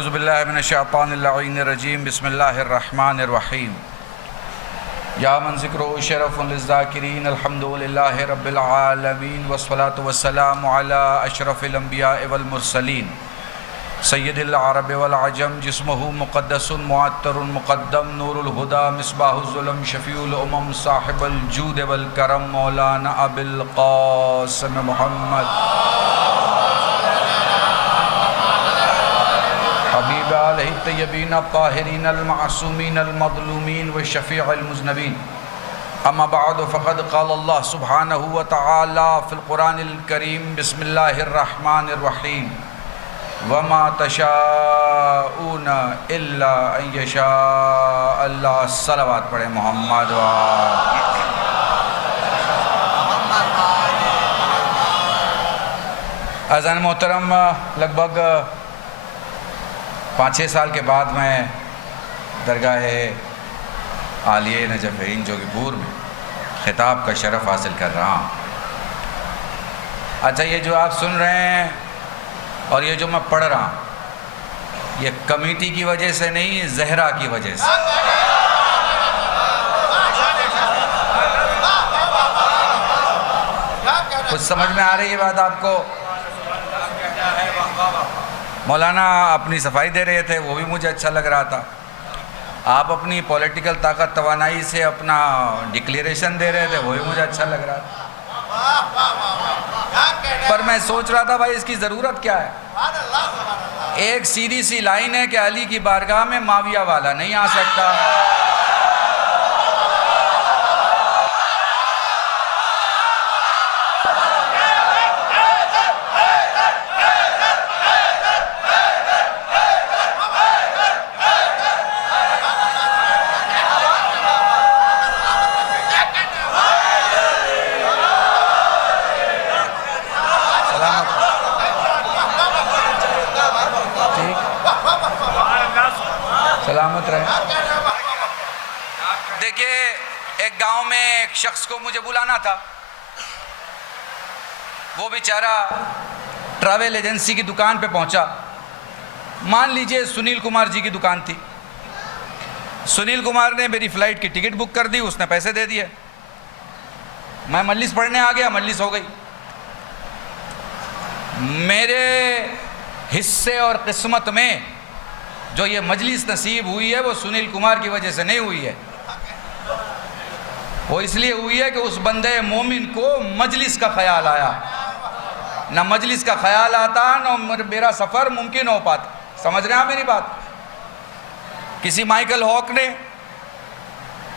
اعوذ باللہ من الشیطان اللعین الرجیم بسم اللہ الرحمن الرحیم یا من ذکرہ شرف للذاکرین الحمدللہ رب العالمین والصلاة والسلام علی اشرف الانبیاء والمرسلین سید العرب والعجم جسمہ مقدس معطر مقدم نور الہدا مصباح الظلم شفیع الامم صاحب الجود والکرم مولانا ابو القاسم محمد حبیب علیہ الطیبین الطاہرین المعصومین المظلومین والشفیع المذنبین اما بعد فقد قال اللہ سبحانہ وتعالی فی القرآن الکریم بسم اللہ الرحمن الرحیم وما تشاءون الا ان یشاء اللہ. صلوات پڑھیں محمد اذان محترم. لگ بھگ 5-6 سال کے بعد میں درگاہ عالیہ نجف جوگی پور میں خطاب کا شرف حاصل کر رہا ہوں. اچھا، یہ جو آپ سن رہے ہیں اور یہ جو میں پڑھ رہا ہوں یہ کمیٹی کی وجہ سے نہیں، زہرا کی وجہ سے. کچھ سمجھ میں آ رہی ہے بات آپ کو؟ مولانا اپنی صفائی دے رہے تھے، وہ بھی مجھے اچھا لگ رہا تھا. آپ اپنی پولیٹیکل طاقت توانائی سے اپنا ڈکلیریشن دے رہے تھے، وہ بھی مجھے اچھا لگ رہا تھا. پر میں سوچ رہا تھا بھائی اس کی ضرورت کیا ہے؟ ایک سیدھی سی لائن ہے کہ علی کی بارگاہ میں معاویہ والا نہیں آ سکتا. سلامت رہے. دیکھیے، ایک گاؤں میں ایک شخص کو مجھے بلانا تھا. وہ بیچارہ ٹریول ایجنسی کی دکان پہ پہنچا. مان لیجئے سنیل کمار جی کی دکان تھی. سنیل کمار نے میری فلائٹ کی ٹکٹ بک کر دی، اس نے پیسے دے دیے. میں مجلس پڑھنے آ گیا، مجلس ہو گئی. میرے حصے اور قسمت میں جو یہ مجلس نصیب ہوئی ہے وہ سنیل کمار کی وجہ سے نہیں ہوئی ہے. وہ اس لیے ہوئی ہے کہ اس بندے مومن کو مجلس کا خیال آیا. نہ مجلس کا خیال آتا نہ میرا سفر ممکن ہو پاتا. سمجھ رہے ہیں آپ میری بات؟ کسی مائیکل ہاک نے،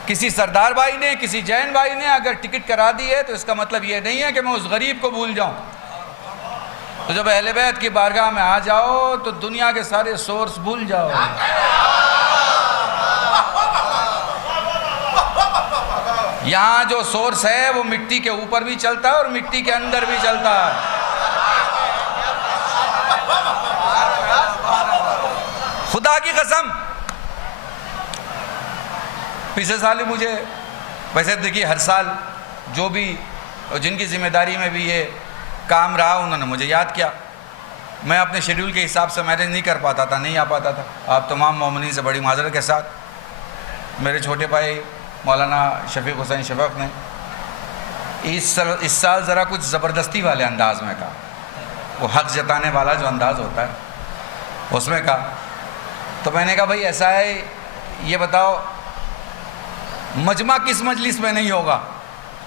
کسی سردار بھائی نے، کسی جین بھائی نے اگر ٹکٹ کرا دی ہے تو اس کا مطلب یہ نہیں ہے کہ میں اس غریب کو بھول جاؤں. تو جب اہل بیت کی بارگاہ میں آ جاؤ تو دنیا کے سارے سورس بھول جاؤ. یہاں جو سورس ہے وہ مٹی کے اوپر بھی چلتا ہے اور مٹی کے اندر بھی چلتا ہے. خدا کی قسم پچھلے سال ہی مجھے، ویسے دیکھیے ہر سال جو بھی جن کی ذمہ داری میں بھی یہ کام رہا انہوں نے مجھے یاد کیا. میں اپنے شیڈیول کے حساب سے مینیج نہیں کر پاتا تھا، نہیں آ پاتا تھا. آپ تمام مومنین سے بڑی معذرت کے ساتھ میرے چھوٹے بھائی مولانا شفیق حسین شفق نے اس سال ذرا کچھ زبردستی والے انداز میں کہا. وہ حق جتانے والا جو انداز ہوتا ہے اس میں کہا. تو میں نے کہا بھائی ایسا ہے، یہ بتاؤ مجمع کس مجلس میں نہیں ہوگا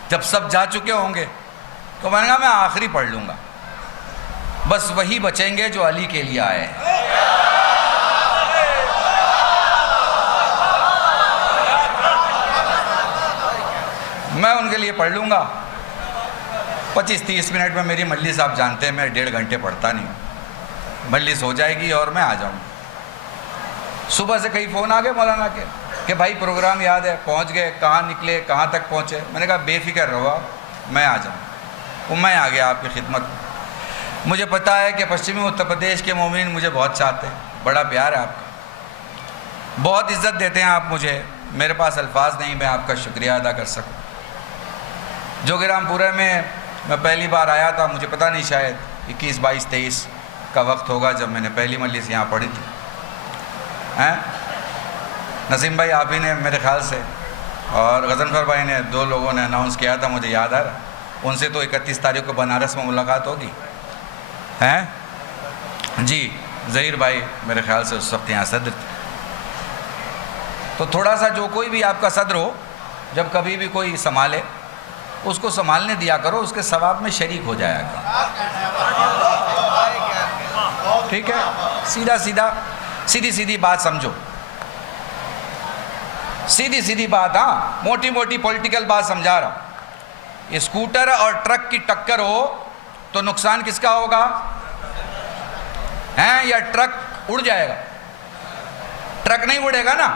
جب سب جا چکے ہوں گے؟ تو میں نے کہا میں آخری پڑھ لوں گا، بس وہی بچیں گے جو علی کے لیے آئے. میں ان کے لیے پڑھ لوں گا. 25-30 منٹ میں میری مجلس آپ جانتے ہیں میں 1.5 گھنٹے پڑھتا نہیں ہوں. مجلس ہو جائے گی اور میں آ جاؤں. صبح سے کئی فون آ گئے مولانا کے کہ بھائی پروگرام یاد ہے، پہنچ گئے، کہاں نکلے، کہاں تک پہنچے. میں نے کہا بے فکر رہو، میں آ جاؤں. وہ میں آ گیا آپ کی خدمت. مجھے پتہ ہے کہ پشچمی اتر پردیش کے مومنین مجھے بہت چاہتے ہیں، بڑا پیار ہے آپ کا، بہت عزت دیتے ہیں آپ مجھے. میرے پاس الفاظ نہیں میں آپ کا شکریہ ادا کر سکوں. جوگی رام پورے میں پہلی بار آیا تھا، مجھے پتہ نہیں شاید 21 22 23 کا وقت ہوگا جب میں نے پہلی مجلس یہاں پڑھی تھی. ہیں؟ نسیم بھائی آپ ہی نے میرے خیال سے اور غضنفر بھائی نے 2 لوگوں نے اناؤنس کیا تھا، مجھے یاد آ رہا، ان سے تو 31 تاریخ کو بنارس میں ملاقات ہوگی ہیں جی۔ ظہیر بھائی میرے خیال سے اس وقت یہاں صدر تھے۔ تو تھوڑا سا جو کوئی بھی آپ کا صدر ہو، جب کبھی بھی کوئی سنبھالے اس کو سنبھالنے دیا کرو، اس کے ثواب میں شریک ہو جایا کرو، ٹھیک ہے؟ سیدھی سیدھی بات سمجھو، سیدھی بات، ہاں موٹی موٹی پولیٹیکل بات سمجھا رہا ہوں۔ اسکوٹر اور ٹرک کی ٹکر ہو تو نقصان کس کا ہوگا؟ ہیں یا ٹرک اڑ جائے گا؟ ٹرک نہیں اڑے گا نا۔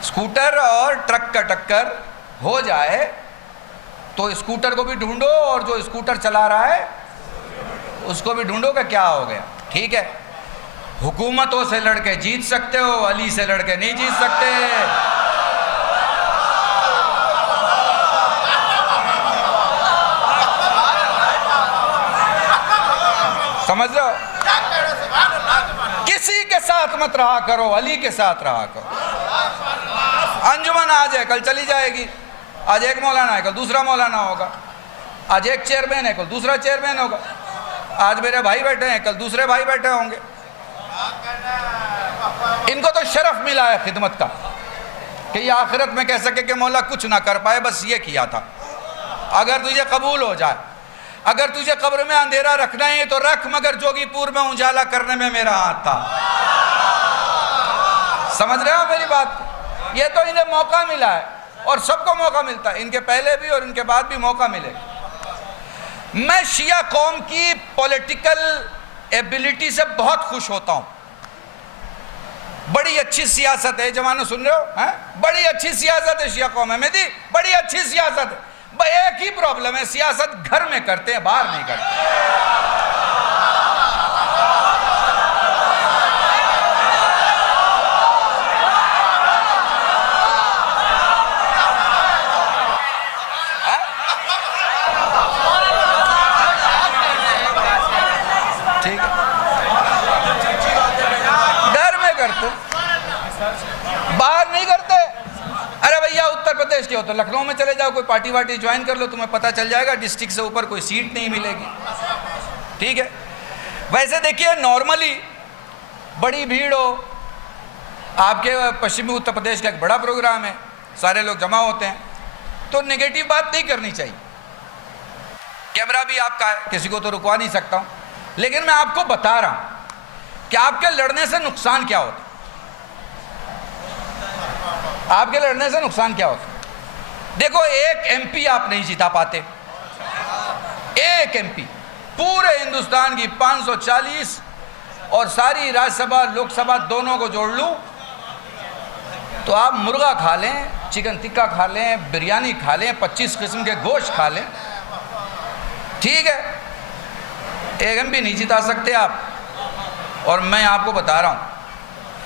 اسکوٹر اور ٹرک کا ٹکر ہو جائے تو اسکوٹر کو بھی ڈھونڈو اور جو اسکوٹر چلا رہا ہے اس کو بھی ڈھونڈو کہ کیا ہو گیا، ٹھیک ہے؟ حکومتوں سے لڑ کے جیت سکتے ہو، علی سے لڑ کے نہیں جیت سکتے۔ سمجھ رہے ہو؟ کسی کے ساتھ مت رہا کرو، علی کے ساتھ رہا کرو۔ انجمن آج ہے کل چلی جائے گی، آج ایک مولانا ہے کل دوسرا مولانا ہوگا، آج ایک چیئرمین ہے کل دوسرا چیئرمین ہوگا، آج میرے بھائی بیٹھے ہیں کل دوسرے بھائی بیٹھے ہوں گے۔ ان کو تو شرف ملا ہے خدمت کا کہ یہ آخرت میں کہہ سکے کہ مولا کچھ نہ کر پائے، بس یہ کیا تھا۔ اگر تجھے قبول ہو جائے، اگر تجھے قبر میں اندھیرا رکھنا ہے تو رکھ، مگر جوگی پور میں اجالا کرنے میں میرا ہاتھ تھا۔ سمجھ رہے ہو میری بات؟ یہ تو انہیں موقع ملا ہے اور سب کو موقع ملتا ہے، ان کے پہلے بھی اور ان کے بعد بھی موقع ملے۔ میں شیعہ قوم کی پولیٹیکل ایبیلٹی سے بہت خوش ہوتا ہوں۔ بڑی اچھی سیاست ہے، جوانوں سن رہے ہو؟ بڑی اچھی سیاست ہے شیعہ قوم احمدی، بڑی اچھی سیاست ہے۔ ایک ہی پرابلم ہے، سیاست گھر میں کرتے ہیں، باہر نہیں کرتے۔ ٹھیک ہے، گھر میں کرتے، باہر نہیں کرتے۔ ارے بھیا اتر پردیش کے ہو تو لکھنؤ میں چلے جاؤ، کوئی پارٹی واٹی جوائن کر لو، تمہیں پتہ چل جائے گا ڈسٹرکٹ سے اوپر کوئی سیٹ نہیں ملے گی، ٹھیک ہے؟ ویسے دیکھیے نارملی بڑی بھیڑ ہو، آپ کے پشچمی اتر پردیش کا ایک بڑا پروگرام ہے، سارے لوگ جمع ہوتے ہیں، تو نگیٹو بات نہیں کرنی چاہیے۔ کیمرہ بھی آپ کا ہے، کسی کو تو رکوا نہیں سکتا ہوں، لیکن میں آپ کو بتا رہا ہوں کہ آپ کے لڑنے سے نقصان کیا ہوتا ہے۔ آپ کے لڑنے سے نقصان کیا ہوتا ہے؟ دیکھو ایک ایم پی آپ نہیں جتا پاتے، ایک ایم پی پورے ہندوستان کی 540 اور ساری راجیہ سبھا لوک سبھا دونوں کو جوڑ لوں تو آپ مرغا کھا لیں، چکن ٹکا کھا لیں، بریانی کھا لیں، 25 قسم کے گوشت کھا لیں، ٹھیک ہے؟ ایک ایم پی نہیں جتا سکتے آپ۔ اور میں آپ کو بتا رہا ہوں،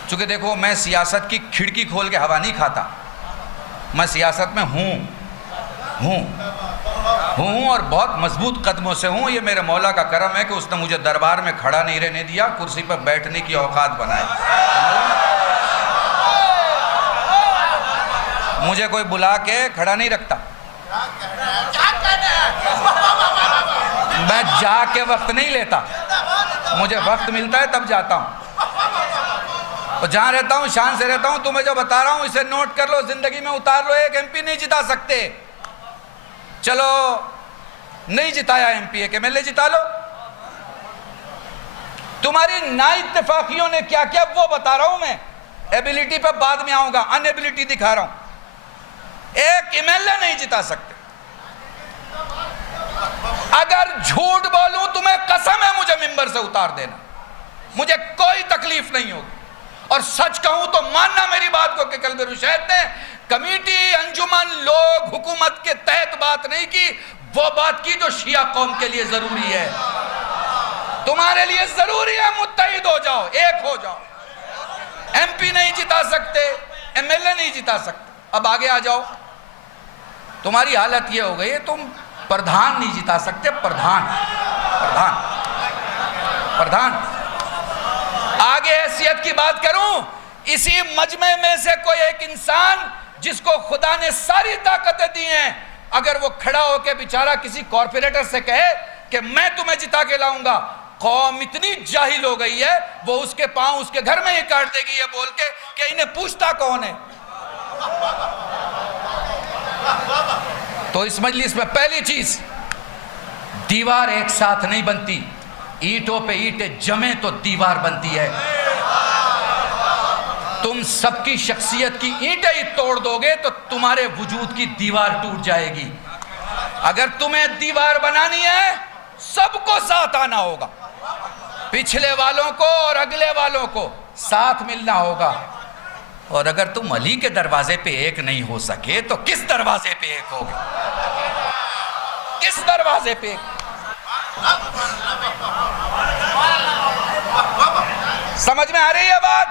چونکہ دیکھو میں سیاست کی کھڑکی کھول کے ہوا نہیں کھاتا، میں سیاست میں ہوں اور بہت مضبوط قدموں سے ہوں۔ یہ میرے مولا کا کرم ہے کہ اس نے مجھے دربار میں کھڑا نہیں رہنے دیا، کرسی پر بیٹھنے کی اوقات بنائی۔ مجھے کوئی بلا کے کھڑا نہیں رکھتا، میں جا کے وقت نہیں لیتا، مجھے وقت ملتا ہے تب جاتا ہوں، اور جہاں رہتا ہوں شان سے رہتا ہوں۔ تمہیں جو بتا رہا ہوں اسے نوٹ کر لو، زندگی میں اتار لو۔ ایک ایم پی نہیں جتا سکتے، چلو نہیں جتایا ایم پی، ایک ایم ایل اے جتا لو۔ تمہاری نا اتفاقیوں نے کیا کیا وہ بتا رہا ہوں میں، ایبیلٹی پہ بعد میں آؤں گا، ان ایبیلٹی دکھا رہا ہوں۔ ایک ایم ایل اے نہیں جتا سکتے۔ اگر جھوٹ بولوں تمہیں قسم ہے مجھے ممبر سے اتار دینا، مجھے کوئی تکلیف نہیں ہوگی، اور سچ کہوں تو ماننا میری بات کو کہ قلب رشید نے کمیٹی انجمن لوگ حکومت کے تحت بات نہیں کی، وہ بات کی جو شیعہ قوم کے لیے ضروری ہے۔ تمہارے لیے ضروری ہے متحد ہو جاؤ، ایک ہو جاؤ۔ ایم پی نہیں جتا سکتے، ایم ایل اے نہیں جتا سکتے۔ اب آگے آ جاؤ، تمہاری حالت یہ ہو گئی ہے تم پردھان نہیں جتا سکتے، پردھان آگے حیثیت کی بات کروں اسی مجمع میں سے کوئی ایک انسان جس کو خدا نے ساری طاقتیں دی ہیں، اگر وہ کھڑا ہو کے بیچارہ کسی کارپوریٹر سے کہے کہ میں تمہیں جتا کے لاؤں گا، قوم اتنی جاہل ہو گئی ہے وہ اس کے پاؤں اس کے گھر میں ہی کاٹ دے گی یہ بول کے کہ انہیں پوچھتا کون ہے۔ تو اس مجلس میں پہلی چیز، دیوار ایک ساتھ نہیں بنتی، اینٹوں پہ اینٹیں جمیں تو دیوار بنتی ہے۔ تم سب کی شخصیت کی اینٹیں ہی توڑ دو گے تو تمہارے وجود کی دیوار ٹوٹ جائے گی۔ اگر تمہیں دیوار بنانی ہے سب کو ساتھ آنا ہوگا، پچھلے والوں کو اور اگلے والوں کو ساتھ ملنا ہوگا۔ اور اگر تم علی کے دروازے پہ ایک نہیں ہو سکے تو کس دروازے پہ ایک ہوگے؟ کس دروازے پہ ایک؟ سمجھ میں آ رہی ہے بات؟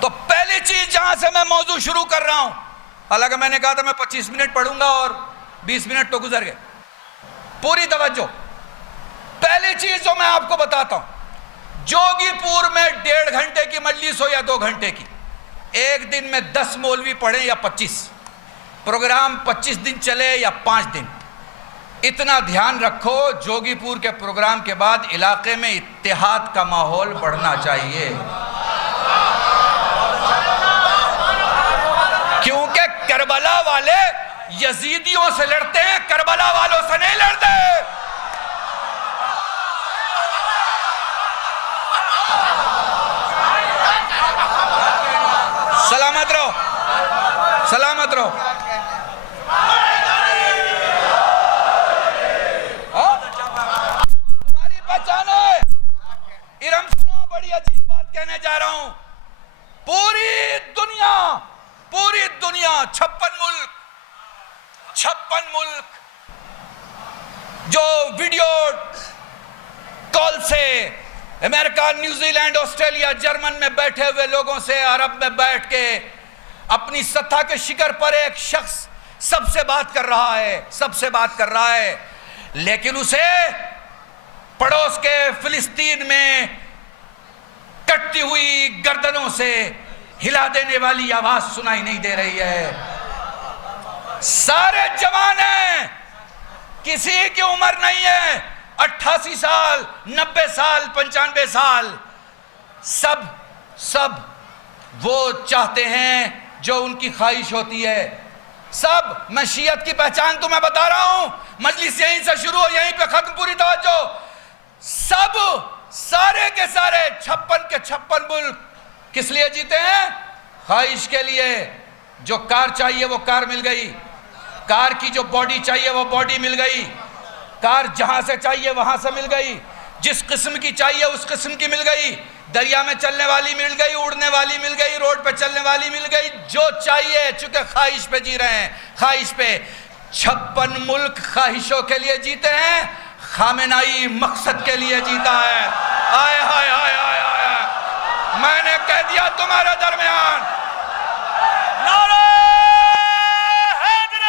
تو پہلی چیز جہاں سے میں موضوع شروع کر رہا ہوں، حالانکہ میں نے کہا تھا میں 25 منٹ پڑھوں گا اور 20 منٹ تو گزر گئے، پوری توجہ۔ پہلی چیز جو میں آپ کو بتاتا ہوں، جوگی پور میں 1.5 گھنٹے کی مجلس ہو یا 2 گھنٹے کی، ایک دن میں 10 مولوی پڑھیں یا 25، پروگرام 25 دن چلے یا 5 دن، اتنا دھیان رکھو جوگی پور کے پروگرام کے بعد علاقے میں اتحاد کا ماحول بڑھنا چاہیے، کیونکہ کربلا والے یزیدیوں سے لڑتے ہیں، کربلا والوں سے نہیں لڑتے۔ سلامت رہو، سلامت رہو۔ تمہاری پہچان ہے؟ ارم سنو، بڑی عجیب بات کہنے جا رہا ہوں۔ پوری دنیا 56 ملک جو ویڈیو کال سے امریکہ، نیوزی لینڈ، آسٹریلیا، جرمن میں بیٹھے ہوئے لوگوں سے عرب میں بیٹھ کے اپنی سطح کے شکر پر ایک شخص سب سے بات کر رہا ہے، لیکن اسے پڑوس کے فلسطین میں کٹتی ہوئی گردنوں سے ہلا دینے والی آواز سنائی نہیں دے رہی ہے۔ سارے جوان ہیں، کسی کی عمر نہیں ہے، 88 سال، 90 سال، 95 سال، سب وہ چاہتے ہیں جو ان کی خواہش ہوتی ہے۔ سب، میں شیعت کی پہچان تمہیں بتا رہا ہوں، مجلس یہیں سے شروع ہو یہیں پہ ختم، پوری توجہ۔ سب، سارے کے سارے 56 کے 56 ملک کس لیے جیتے ہیں؟ خواہش کے لیے۔ جو کار چاہیے وہ کار مل گئی، کار کی جو باڈی چاہیے وہ باڈی مل گئی، کار جہاں سے چاہیے وہاں سے مل گئی، جس قسم کی چاہیے اس قسم کی مل گئی، دریا میں چلنے والی مل گئی، اڑنے والی مل گئی، روڈ پہ چلنے والی مل گئی، جو چاہیے، چونکہ خواہش پہ جی رہے ہیں، خواہش پہ۔ 56 ملک خواہشوں کے لیے جیتے ہیں، خامنائی مقصد کے لیے جیتا ہے۔ آئے ہائے ہائے ہائے ہائے، میں نے کہہ دیا تمہارے درمیان، نعرہ حیدر!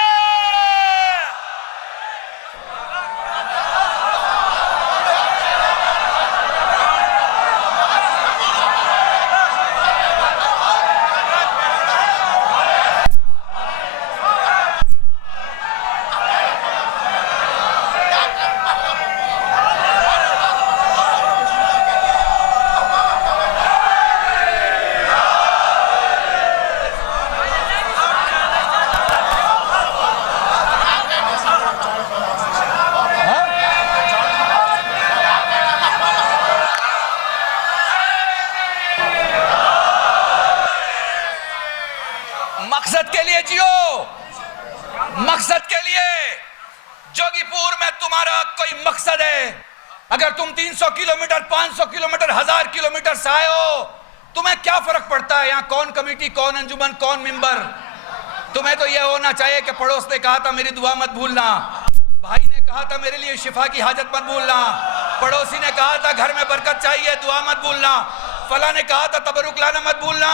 مقصد کے لیے جیو، مقصد کے لیے۔ جوگی پور میں تمہارا کوئی مقصد ہے، اگر تم 300 کلومیٹر، 500 کلومیٹر، 1000 کلومیٹر سے آئے ہو، تمہیں کیا فرق پڑتا ہے یہاں کون کمیٹی، کون انجمن، کون ممبر؟ تمہیں تو یہ ہونا چاہیے کہ پڑوس نے کہا تھا میری دعا مت بھولنا، بھائی نے کہا تھا میرے لیے شفا کی حاجت مت بھولنا، پڑوسی نے کہا تھا گھر میں برکت چاہیے دعا مت بھولنا، فلاں نے کہا تھا تبرک لانا مت بھولنا۔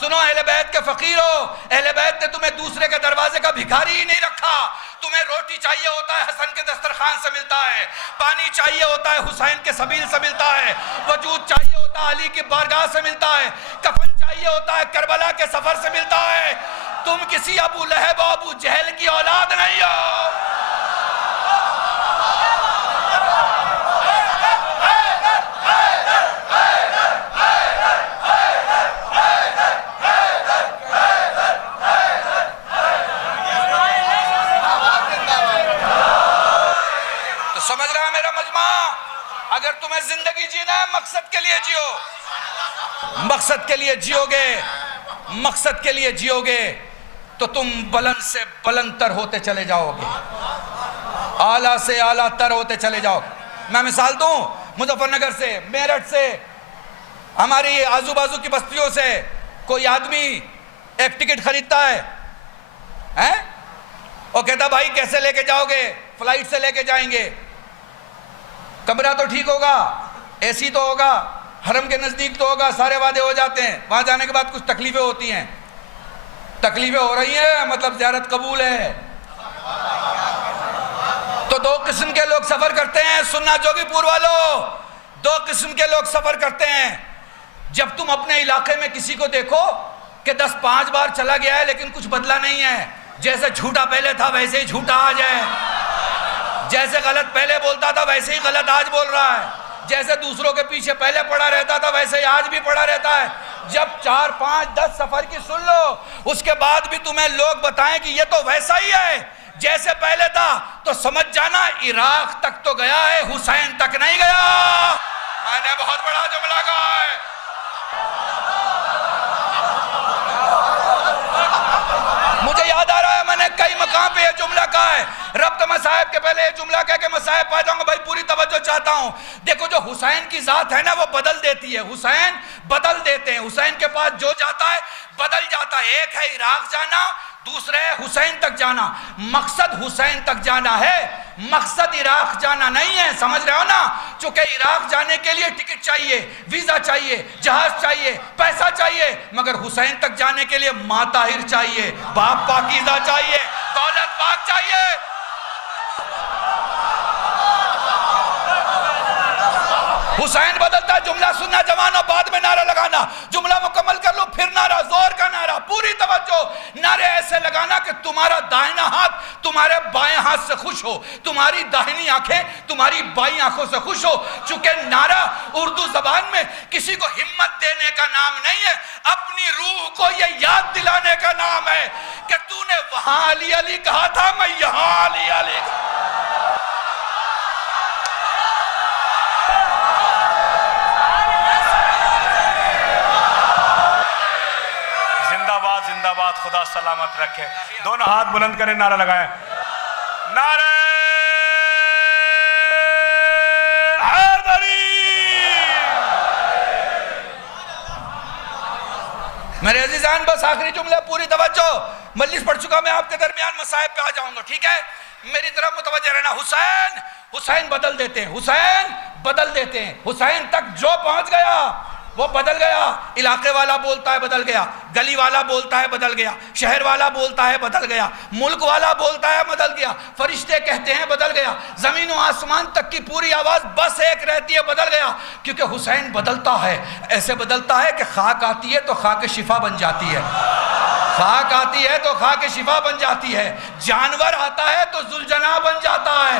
سنو، اہل بیت کے فقیر ہو، اہل بیت نے تمہیں دوسرے کے دروازے کا بھکاری ہی نہیں رکھا۔ تمہیں روٹی چاہیے ہوتا ہے حسن کے دسترخوان سے ملتا ہے، پانی چاہیے ہوتا ہے حسین کے سبیل سے ملتا ہے، وجود چاہیے ہوتا ہے علی کی بارگاہ سے ملتا ہے، کفن چاہیے یہ ہوتا ہے کربلا کے سفر سے ملتا ہے. تم کسی ابو لہب و ابو جہل کی اولاد نہیں ہو. تو سمجھ رہا ہے میرا مجمع؟ اگر تمہیں زندگی جینا ہے مقصد کے لیے جیو. مقصد کے لیے جیو گے، مقصد کے لیے جیو گے تو تم بلند سے بلند تر ہوتے چلے جاؤ گے، اعلیٰ سے اعلیٰ تر ہوتے چلے جاؤ. میں مثال دوں، مظفر نگر سے، میرٹھ سے، ہماری آزو بازو کی بستیوں سے کوئی آدمی ایک ٹکٹ خریدتا ہے اور کہتا بھائی کیسے لے کے جاؤ گے؟ فلائٹ سے لے کے جائیں گے. کمرہ تو ٹھیک ہوگا، اے سی تو ہوگا، حرم کے نزدیک تو ہوگا، سارے وعدے ہو جاتے ہیں. وہاں جانے کے بعد کچھ تکلیفیں ہوتی ہیں. تکلیفیں ہو رہی ہیں مطلب زیارت قبول ہے. تو دو قسم کے لوگ سفر کرتے ہیں، سننا جوگی پور والوں، دو قسم کے لوگ سفر کرتے ہیں. جب تم اپنے علاقے میں کسی کو دیکھو کہ 10-5 بار چلا گیا ہے لیکن کچھ بدلا نہیں ہے، جیسے جھوٹا پہلے تھا ویسے ہی جھوٹا آج ہے، جیسے غلط پہلے بولتا تھا ویسے ہی غلط آج بول رہا ہے، جیسے دوسروں کے پیچھے پہلے پڑا رہتا تھا ویسے ہی آج بھی پڑا رہتا ہے. جب 4-5-10 سفر کی سن لو، اس کے بعد بھی تمہیں لوگ بتائیں کہ یہ تو ویسا ہی ہے جیسے پہلے تھا، تو سمجھ جانا عراق تک تو گیا ہے، حسین تک نہیں گیا. میں نے بہت بڑا جملہ کہا ہے. مجھے یاد آ رہا ہے میں نے کئی مقام پہ یہ جملہ کہا ہے. ربط مصائب کے پہلے یہ جملہ کہہ کے مصائب پا جاؤں گا. بھائی پوری توجہ چاہتا ہوں. دیکھو جو حسین کی ذات ہے نا وہ بدل دیتی ہے. حسین بدل دیتے ہیں. حسین کے پاس جو جاتا ہے بدل جاتا ہے. ایک ہے عراق جانا، دوسرے ہے حسین تک جانا. مقصد حسین تک جانا ہے، مقصد عراق جانا نہیں ہے. سمجھ رہے ہو نا؟ چونکہ عراق جانے کے لیے ٹکٹ چاہیے، ویزا چاہیے، جہاز چاہیے، پیسہ چاہیے، مگر حسین تک جانے کے لیے ماں طاہر چاہیے، باپ پاکیزہ چاہیے، دولت پاک چاہیے. حسین بدلتا ہے. جملہ سننا جوانوں، بعد میں نعرہ لگانا. جملہ مکمل کر لو پھر نعرہ، زور کا نعرہ، پوری توجہ. نعرے ایسے لگانا کہ تمہارا داہنا ہاتھ تمہارے بائیں ہاتھ سے خوش ہو، تمہاری داہنی آنکھیں تمہاری بائیں آنکھوں سے خوش ہو. چونکہ نعرہ اردو زبان میں کسی کو ہمت دینے کا نام نہیں ہے، اپنی روح کو یہ یاد دلانے کا نام ہے کہ تو نے وہاں علی علی کہا تھا، میں یہاں علی علی. زندہ باد. خدا سلامت رکھے. دونوں ہاتھ بلند کریں، نعرہ لگائیں. نعرہ حیدری. میرے عزیزان بس آخری جملہ، پوری توجہ. مجلس پڑھ چکا، میں آپ کے درمیان مصائب پہ آ جاؤں گا، ٹھیک ہے؟ میری طرف متوجہ رہنا. حسین بدل دیتے ہیں، حسین بدل دیتے ہیں. حسین تک جو پہنچ گیا وہ بدل گیا. علاقے والا بولتا ہے بدل گیا، گلی والا بولتا ہے بدل گیا، شہر والا بولتا ہے بدل گیا، ملک والا بولتا ہے بدل گیا، فرشتے کہتے ہیں بدل گیا، زمین و آسمان تک کی پوری آواز بس ایک رہتی ہے بدل گیا. کیونکہ حسین بدلتا ہے، ایسے بدلتا ہے کہ خاک آتی ہے تو خاک شفا بن جاتی ہے، خاک آتی ہے تو خاک شفا بن جاتی ہے، جانور آتا ہے تو ذوالجناح بن جاتا ہے،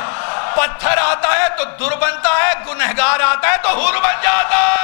پتھر آتا ہے تو در بنتا ہے، گنہگار آتا ہے تو حور بن جاتا ہے.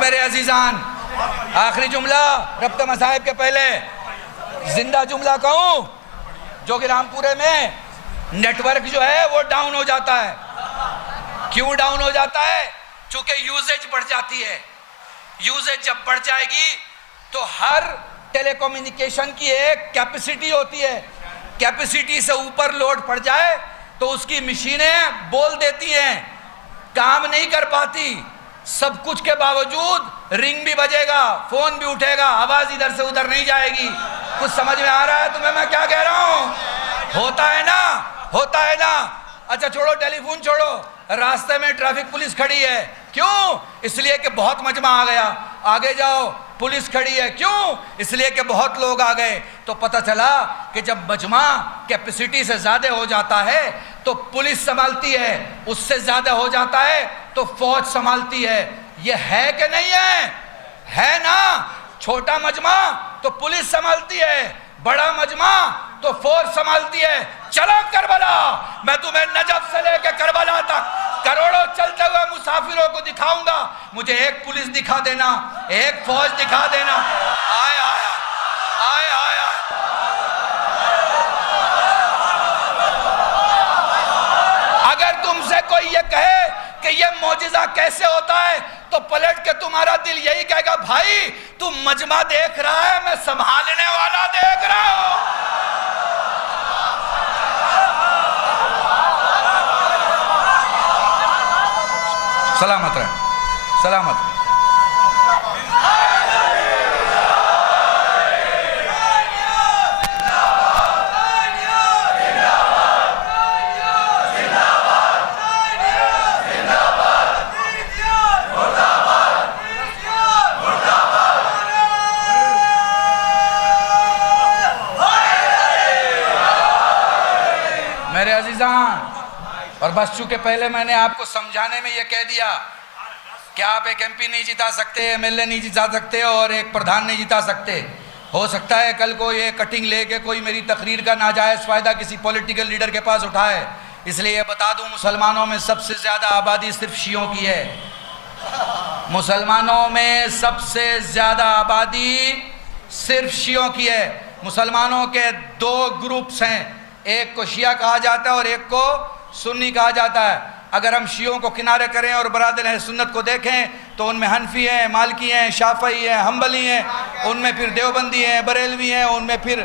میرے عزیزان آخری جملہ ربط مصائب کے پہلے زندہ جملہ کہوں. جوگی رام پورے میں نیٹ ورک جو ہے وہ ڈاؤن ہو جاتا ہے. کیوں ڈاؤن ہو جاتا ہے؟ چونکہ یوزیج بڑھ جاتی ہے. یوزیج جب بڑھ جائے گی تو ہر ٹیلی کومنیکیشن کی ایک کیپیسٹی ہوتی ہے. کیپیسٹی سے اوپر لوڈ پڑ جائے تو اس کی مشینیں بول دیتی ہیں، کام نہیں کر پاتی. سب کچھ کے باوجود رنگ بھی بجے گا, فون بھی اٹھے گا, آواز ادھر سے ادھر نہیں جائے گی. کچھ سمجھ میں آ رہا ہے تمہیں میں کیا کہہ رہا ہوں؟ ہوتا ہے نا, ہوتا ہے نا. اچھا چھوڑو, ٹیلی فون چھوڑو, راستے میں ٹریفک پولیس کھڑی ہے, کیوں؟ اس لیے کہ بہت مجمع آ گیا. آگے جاؤ, پولیس کھڑی ہے, کیوں؟ اس لیے کہ بہت لوگ آ گئے. تو پتہ چلا کہ جب مجمع کیپیسٹی سے زیادہ ہو جاتا ہے تو پولیس سنبھالتی ہے, اس سے زیادہ ہو جاتا ہے تو فوج سنبھالتی ہے. یہ ہے کہ نہیں ہے؟ ہے نا. چھوٹا مجمع تو پولیس سنبھالتی ہے, بڑا مجمع تو فوج سنبھالتی ہے. چلو کربلا, میں تمہیں نجف سے لے کے کربلا تک کروڑوں چلتے ہوئے مسافروں کو دکھاؤں گا. مجھے ایک پولیس دکھا دینا, ایک فوج دکھا دینا. آئے آئے آئے آئے آئے. اگر تم سے کوئی یہ کہے کہ یہ معجزہ کیسے ہوتا ہے تو پلٹ کے تمہارا دل یہی کہے گا, بھائی تم مجمع دیکھ رہا ہے, میں سنبھالنے والا دیکھ رہا ہوں. سلامت رہے, سلامت رہے. میرے عزیزان, اور بس چونکہ پہلے میں نے آپ کو سمجھانے میں یہ کہہ دیا کہ آپ ایک ایم پی نہیں جتا سکتے, ایم ایل اے نہیں جتا سکتے, اور ایک پردھان نہیں جتا سکتے. ہو سکتا ہے کل کو یہ کٹنگ لے کے کوئی میری تقریر کا ناجائز فائدہ کسی پولیٹیکل لیڈر کے پاس اٹھائے. اس لیے یہ بتا دوں, مسلمانوں میں سب سے زیادہ آبادی صرف شیعوں کی ہے. مسلمانوں میں سب سے زیادہ آبادی صرف شیعوں کی ہے. مسلمانوں کے دو گروپس ہیں, ایک کو شیعہ کہا جاتا ہے اور ایک کو سنی کہا جاتا ہے. اگر ہم شیعوں کو کنارے کریں اور برادر اہل سنت کو دیکھیں تو ان میں حنفی ہیں, مالکی ہیں, شافعی ہیں, حنبلی ہیں, ان میں پھر دیوبندی ہیں, بریلوی ہیں, ان میں پھر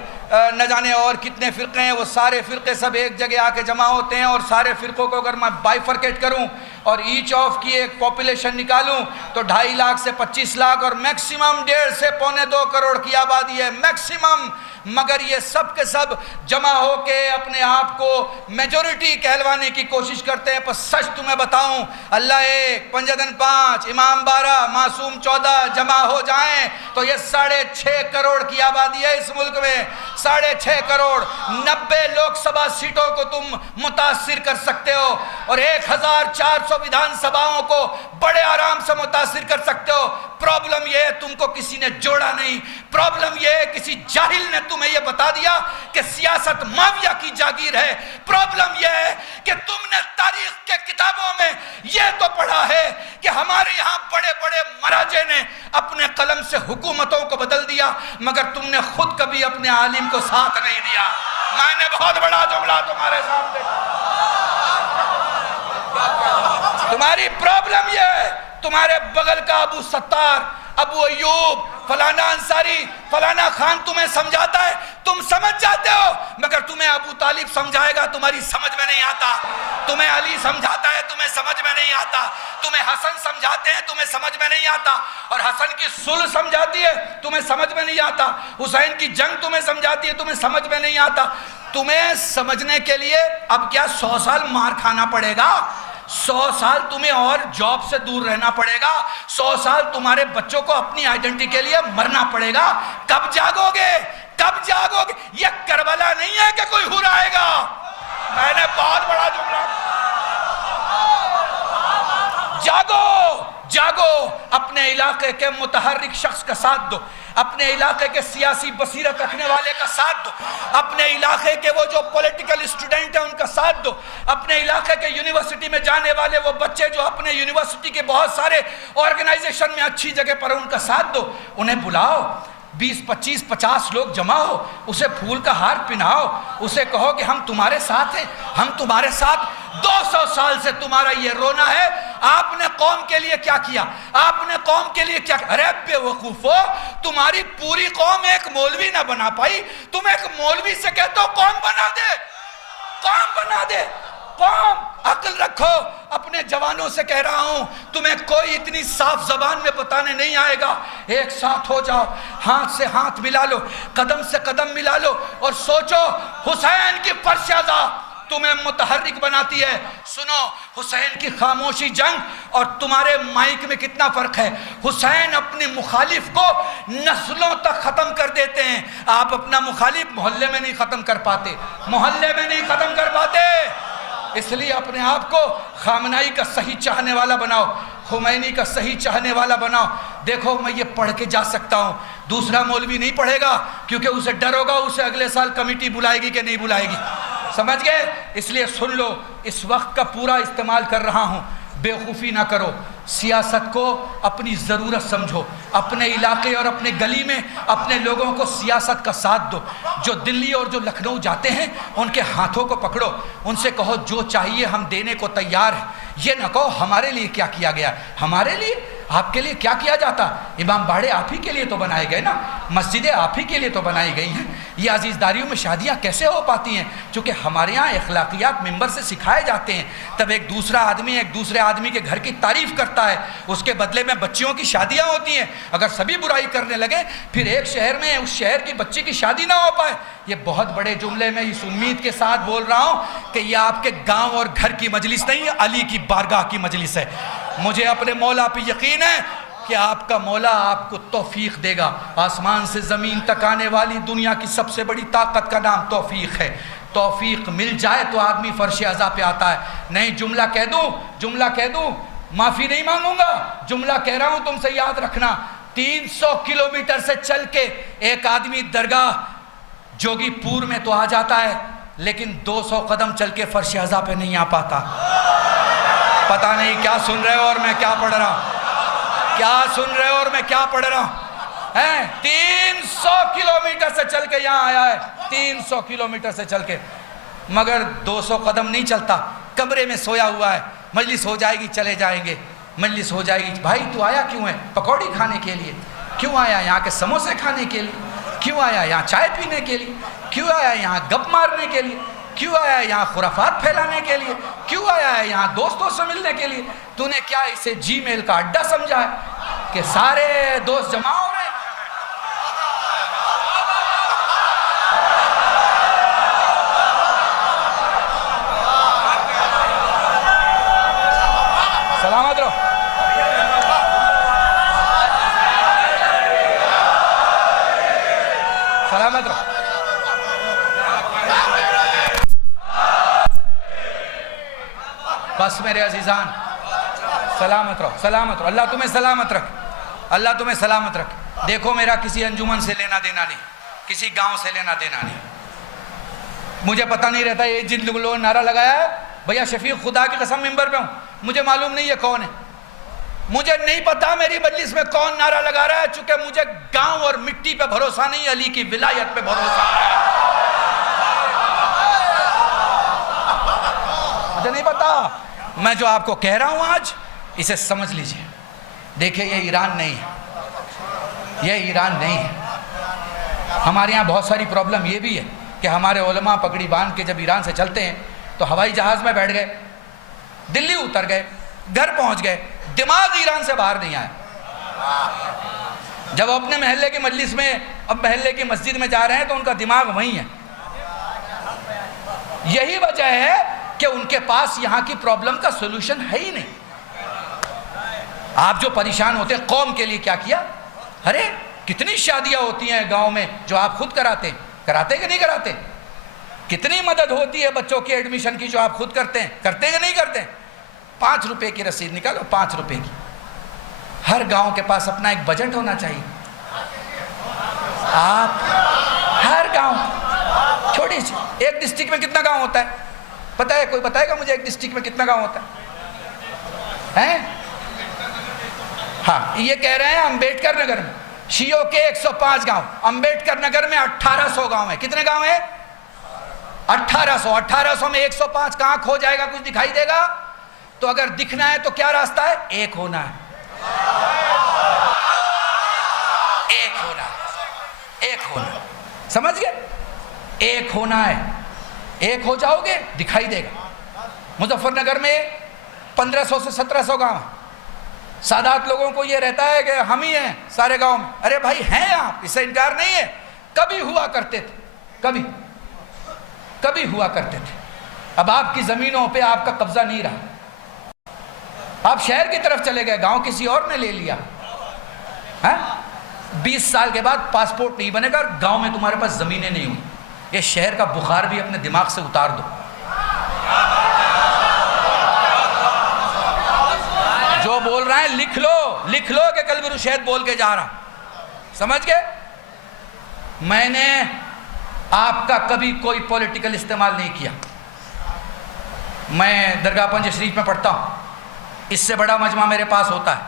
نہ جانے اور کتنے فرقے ہیں. وہ سارے فرقے سب ایک جگہ آ کے جمع ہوتے ہیں, اور سارے فرقوں کو اگر میں بائیفرکیٹ کروں اور ایچ آف کی ایک پاپولیشن نکالوں تو 2.5 لاکھ سے 25 لاکھ اور میکسیمم 1.5 سے 1.25 کروڑ کی آبادی ہے, میکسیمم. مگر یہ سب کے سب جمع ہو کے اپنے آپ کو میجورٹی کہلوانے کی کوشش کرتے ہیں. پر سچ تمہیں بتاؤں, اللہ ایک, پنجدن 5, امام 12, معصوم 14 جمع ہو جائیں تو یہ 6.5 کروڑ کی آبادی ہے اس ملک میں. 6.5 کروڑ, 90 لوک سبھا سیٹوں کو تم متاثر کر سکتے ہو, اور 1400 ودھان سبھاؤں کو بڑے آرام سے متاثر کر سکتے ہو. پرابلم یہ ہے تم کو کسی نے جوڑا نہیں. پرابلم یہ ہے کسی جاہل نے تمہیں یہ بتا دیا کہ سیاست مافیا کی جاگیر ہے. پرابلم یہ ہے کہ تم نے تاریخ کے کتابوں میں یہ تو پڑھا ہے کہ ہمارے یہاں بڑے بڑے مراجع نے اپنے قلم سے حکومتوں کو بدل دیا, مگر تم نے خود کبھی اپنے عالم کو ساتھ نہیں دیا. میں نے بہت بڑا جملہ تمہارے سامنے. تمہاری پرابلم یہ ہے, تمہارے بغل کا ابو ستار, ابو ایوب, فلانا انصاری, فلانا خان تمہیں سمجھاتا ہے, تم سمجھ جاتے ہو, مگر تمہیں ابو طالب سمجھائے گا تمہاری سمجھ میں نہیں آتا. تمہیں علی سمجھاتا ہے, تمہیں سمجھ میں نہیں آتا. تمہیں حسن سمجھاتے ہیں, تمہیں سمجھ میں نہیں آتا. اور حسن کی صلح سمجھاتی ہے, تمہیں سمجھ میں نہیں آتا. حسین کی جنگ تمہیں سمجھاتی ہے, تمہیں سمجھ میں نہیں آتا. تمہیں سمجھنے کے لیے اب کیا 100 سال مار کھانا پڑے گا؟ 100 سال تمہیں اور جاب سے دور رہنا پڑے گا. 100 سال تمہارے بچوں کو اپنی آئیڈینٹی کے لیے مرنا پڑے گا. کب جاگو گے؟ کب جاگو گے؟ یہ کربلا نہیں ہے کہ کوئی ہور آئے گا. میں نے بہت بڑا جملہ. جاگو, جاگو, اپنے علاقے کے متحرک شخص کا ساتھ دو, اپنے علاقے کے سیاسی بصیرت رکھنے والے کا ساتھ دو, اپنے علاقے کے وہ جو پولیٹیکل اسٹوڈنٹ ہیں ان کا ساتھ دو, اپنے علاقے کے یونیورسٹی میں جانے والے وہ بچے جو اپنے یونیورسٹی کے بہت سارے آرگنائزیشن میں اچھی جگہ پر ان کا ساتھ دو. انہیں بلاؤ, 20, 25, 50 لوگ جمع ہو, اسے پھول کا ہار پہناؤ, اسے کہو کہ ہم تمہارے ساتھ ہیں, ہم تمہارے ساتھ. 200 سال سے تمہارا یہ رونا ہے, آپ نے قوم کے لیے کیا کیا, آپ نے قوم کے لیے کیا. ارے بے وقوفو, تمہاری پوری قوم ایک مولوی نہ بنا پائی, تم ایک مولوی سے کہتے ہو قوم بنا دے, قوم بنا دے. قوم عقل رکھو، اپنے جوانوں سے کہہ رہا ہوں، تمہیں کوئی اتنی صاف زبان میں بتانے نہیں آئے گا، ایک ساتھ ہو جاؤ، ہاتھ سے ہاتھ ملا لو، قدم سے قدم ملا لو اور سوچو حسین کی پرشازہ تمہیں متحرک بناتی ہے۔ سنو، حسین کی خاموشی جنگ اور تمہارے مائک میں کتنا فرق ہے۔ حسین اپنی مخالف کو نسلوں تک ختم کر دیتے ہیں، آپ اپنا مخالف محلے میں نہیں ختم کر پاتے، محلے میں نہیں ختم کر پاتے۔ اس لیے اپنے آپ کو خامنائی کا صحیح چاہنے والا بناؤ، خمینی کا صحیح چاہنے والا بناؤ۔ دیکھو میں یہ پڑھ کے جا سکتا ہوں، دوسرا مولوی نہیں پڑھے گا کیونکہ اسے ڈر ہوگا اسے اگلے سال کمیٹی بلائے گی کہ نہیں بلائے گی، سمجھ گئے؟ اس لیے سن لو، اس وقت کا پورا استعمال کر رہا ہوں، بیوقوفی نہ کرو، سیاست کو اپنی ضرورت سمجھو، اپنے علاقے اور اپنے گلی میں اپنے لوگوں کو سیاست کا ساتھ دو، جو دلی اور جو لکھنؤ جاتے ہیں ان کے ہاتھوں کو پکڑو، ان سے کہو جو چاہیے ہم دینے کو تیار ہیں، یہ نہ کہو ہمارے لیے کیا کیا گیا، ہمارے لیے آپ کے لیے کیا کیا جاتا، امام باڑے آپ ہی کے لیے تو بنائے گئے نا، مسجدیں آپ ہی کے لیے تو بنائی گئی ہیں، یہ عزیزداریوں میں شادیاں کیسے ہو پاتی ہیں؟ چونکہ ہمارے یہاں اخلاقیات ممبر سے سکھائے جاتے ہیں، تب ایک دوسرا آدمی ایک دوسرے آدمی کے گھر کی تعریف کرتا ہے، اس کے بدلے میں بچیوں کی شادیاں ہوتی ہیں، اگر سبھی برائی کرنے لگے پھر ایک شہر میں اس شہر کی بچی کی شادی نہ ہو پائے۔ یہ بہت بڑے جملے میں اس امید کے ساتھ بول رہا ہوں کہ یہ آپ کے گاؤں اور گھر کی مجلس نہیں، علی کی بارگاہ کی مجلس ہے۔ مجھے اپنے مولا پہ یقین ہے کہ آپ کا مولا آپ کو توفیق دے گا، آسمان سے زمین تک آنے والی دنیا کی سب سے بڑی طاقت کا نام توفیق ہے، توفیق مل جائے تو آدمی فرش عزا پہ آتا ہے، نہیں جملہ کہہ دوں معافی نہیں مانگوں گا، جملہ کہہ رہا ہوں تم سے یاد رکھنا، 300 کلومیٹر سے چل کے ایک آدمی درگاہ جوگی پور میں تو آ جاتا ہے لیکن 200 قدم چل کے فرش عزا پہ نہیں آ پاتا۔ پتہ نہیں کیا سن رہے ہو اور میں کیا پڑھ رہا ہوں، کیا سن رہے ہو اور میں کیا پڑھ رہا ہوں، 300 کلومیٹر سے چل کے یہاں آیا ہے، 300 کلومیٹر سے چل کے، مگر 200 قدم نہیں چلتا، کمرے میں سویا ہوا ہے، مجلس ہو جائے گی چلے جائیں گے، مجلس ہو جائے گی، بھائی تو آیا کیوں ہے؟ پکوڑی کھانے کے لیے؟ کیوں آیا یہاں کے سموسے کھانے کے لیے؟ کیوں آیا یہاں چائے پینے کے لیے؟ کیوں آیا یہاں گپ مارنے کے لیے؟ کیوں آیا یہاں خرافات پھیلانے کے لیے؟ کیوں آیا ہے یہاں دوستوں سے ملنے کے لیے؟ تو نے کیا اسے جی میل کا اڈا سمجھا ہے کہ سارے دوست جمع ہو رہے ہیں؟ سلامت رہو، سلامت رہو۔ بس میرے عزیزان، سلامت رہو، سلامت رہو، اللہ تمہیں سلامت رکھ، اللہ تمہیں سلامت رکھ۔ دیکھو میرا کسی انجمن سے لینا دینا نہیں، کسی گاؤں سے لینا دینا نہیں، مجھے پتہ نہیں رہتا یہ جن لوگوں نے نعرہ لگایا ہے، بھیا شفیق خدا کی قسم ممبر پہ ہوں، مجھے معلوم نہیں یہ کون ہے، مجھے نہیں پتا میری مجلس میں کون نعرہ لگا رہا ہے، چونکہ مجھے گاؤں اور مٹی پہ بھروسہ نہیں، علی کی ولایت پہ بھروسہ ہے، مجھے نہیں پتا۔ میں جو آپ کو کہہ رہا ہوں آج اسے سمجھ لیجئے، دیکھیں یہ ایران نہیں ہے، یہ ایران نہیں ہے۔ ہمارے یہاں بہت ساری پرابلم یہ بھی ہے کہ ہمارے علماء پگڑی باندھ کے جب ایران سے چلتے ہیں تو ہوائی جہاز میں بیٹھ گئے، دلی اتر گئے، گھر پہنچ گئے، دماغ ایران سے باہر نہیں آیا۔ جب اپنے محلے کی مجلس میں اب محلے کی مسجد میں جا رہے ہیں تو ان کا دماغ وہیں ہے۔ یہی وجہ ہے کہ ان کے پاس یہاں کی پرابلم کا سولوشن ہے ہی نہیں۔ آپ جو پریشان ہوتے ہیں قوم کے لیے کیا کیا؟ ارے کتنی شادیاں ہوتی ہیں گاؤں میں جو آپ خود کراتے ہیں، کراتے کہ نہیں کراتے؟ کتنی مدد ہوتی ہے بچوں کے ایڈمیشن کی جو آپ خود کرتے ہیں، کرتے کہ نہیں کرتے؟ 5 روپے کی رسید نکالو، 5 روپے کی۔ ہر گاؤں کے پاس اپنا ایک بجٹ ہونا چاہیے۔ آپ ہر گاؤں چھوٹی سی ایک ڈسٹرکٹ میں کتنا گاؤں ہوتا ہے پتہ ہے؟ کوئی بتائے گا مجھے ایک ڈسٹرکٹ میں کتنا گاؤں ہوتا ہے؟ ہاں یہ کہہ رہے ہیں امبیڈکر نگر میں شیعوں کے 105 گاؤں، امبیڈکر نگر میں 1800 گاؤں ہیں۔ کتنے گاؤں ہیں؟ 1800 میں 105 کہاں کھو جائے گا؟ کچھ دکھائی دے گا؟ تو اگر دکھنا ہے تو کیا راستہ ہے؟ ایک ہونا ہے، ایک ہونا ہے، ایک ہونا ہے، سمجھ گئے؟ ایک ہونا ہے، ایک ہو جاؤ گے دکھائی دے گا۔ مظفر نگر میں 1500 سے 1700 گاؤں، سادات لوگوں کو یہ رہتا ہے کہ ہم ہی ہیں سارے گاؤں میں. ارے بھائی ہیں آپ، اس سے انکار نہیں ہے. کبھی ہوا کرتے تھے، کبھی ہوا کرتے تھے. اب آپ کی زمینوں پہ آپ کا قبضہ نہیں رہا، آپ شہر کی طرف چلے گئے، گاؤں کسی اور نے لے لیا. 20 سال کے بعد پاسپورٹ نہیں بنے گا، گاؤں میں تمہارے پاس زمینیں نہیں ہوئی. یہ شہر کا بخار بھی اپنے دماغ سے اتار دو. جو بول رہا ہے لکھ لو کہ قلب رشید بول کے جا رہا. سمجھ گئے؟ میں نے آپ کا کبھی کوئی پولیٹیکل استعمال نہیں کیا. میں درگاہ پنج شریف میں پڑھتا ہوں، اس سے بڑا مجمع میرے پاس ہوتا ہے،